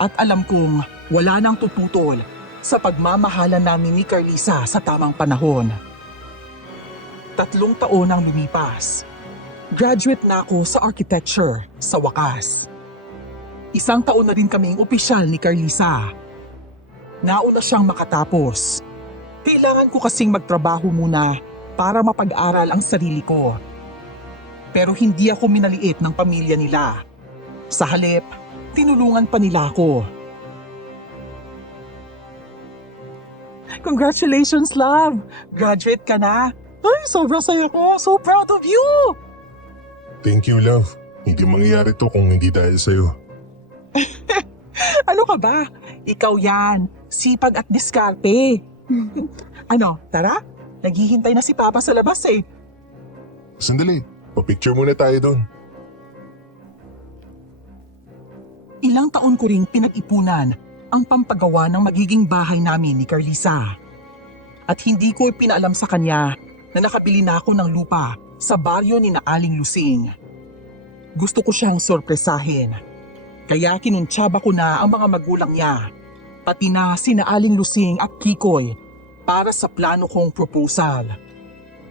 At alam kong wala nang tututol sa pagmamahalan namin ni Carlisa sa tamang panahon. 3 taon ang lumipas. Graduate na ako sa architecture sa wakas. 1 taon na rin kaming opisyal ni Carlisa. Nauna siyang makatapos. Kailangan ko kasing magtrabaho muna para mapag-aral ang sarili ko. Pero hindi ako minaliit ng pamilya nila. Sa halip, tinulungan pa nila ako. Congratulations, love! Graduate ka na! Ay, sobrang saya ko! So proud of you! Thank you, love. Hindi mangyayari to kung hindi dahil sa'yo. Ano ka ba? Ikaw yan. Sipag at diskarte. Ano, tara? Naghihintay na si Papa sa labas eh. Sandali, pa-picture muna tayo doon. Ilang taon ko ring pinag-ipunan ang pampagawa ng magiging bahay namin ni Carlisa. At hindi ko pinaalam sa kanya na nakabili na ako ng lupa sa baryo ni Aling Lusing. Gusto ko siyang sorpresahin. Kaya kinuntsaba ko na ang mga magulang niya, pati na sina Aling Lusing at Kikoy para sa plano kong proposal.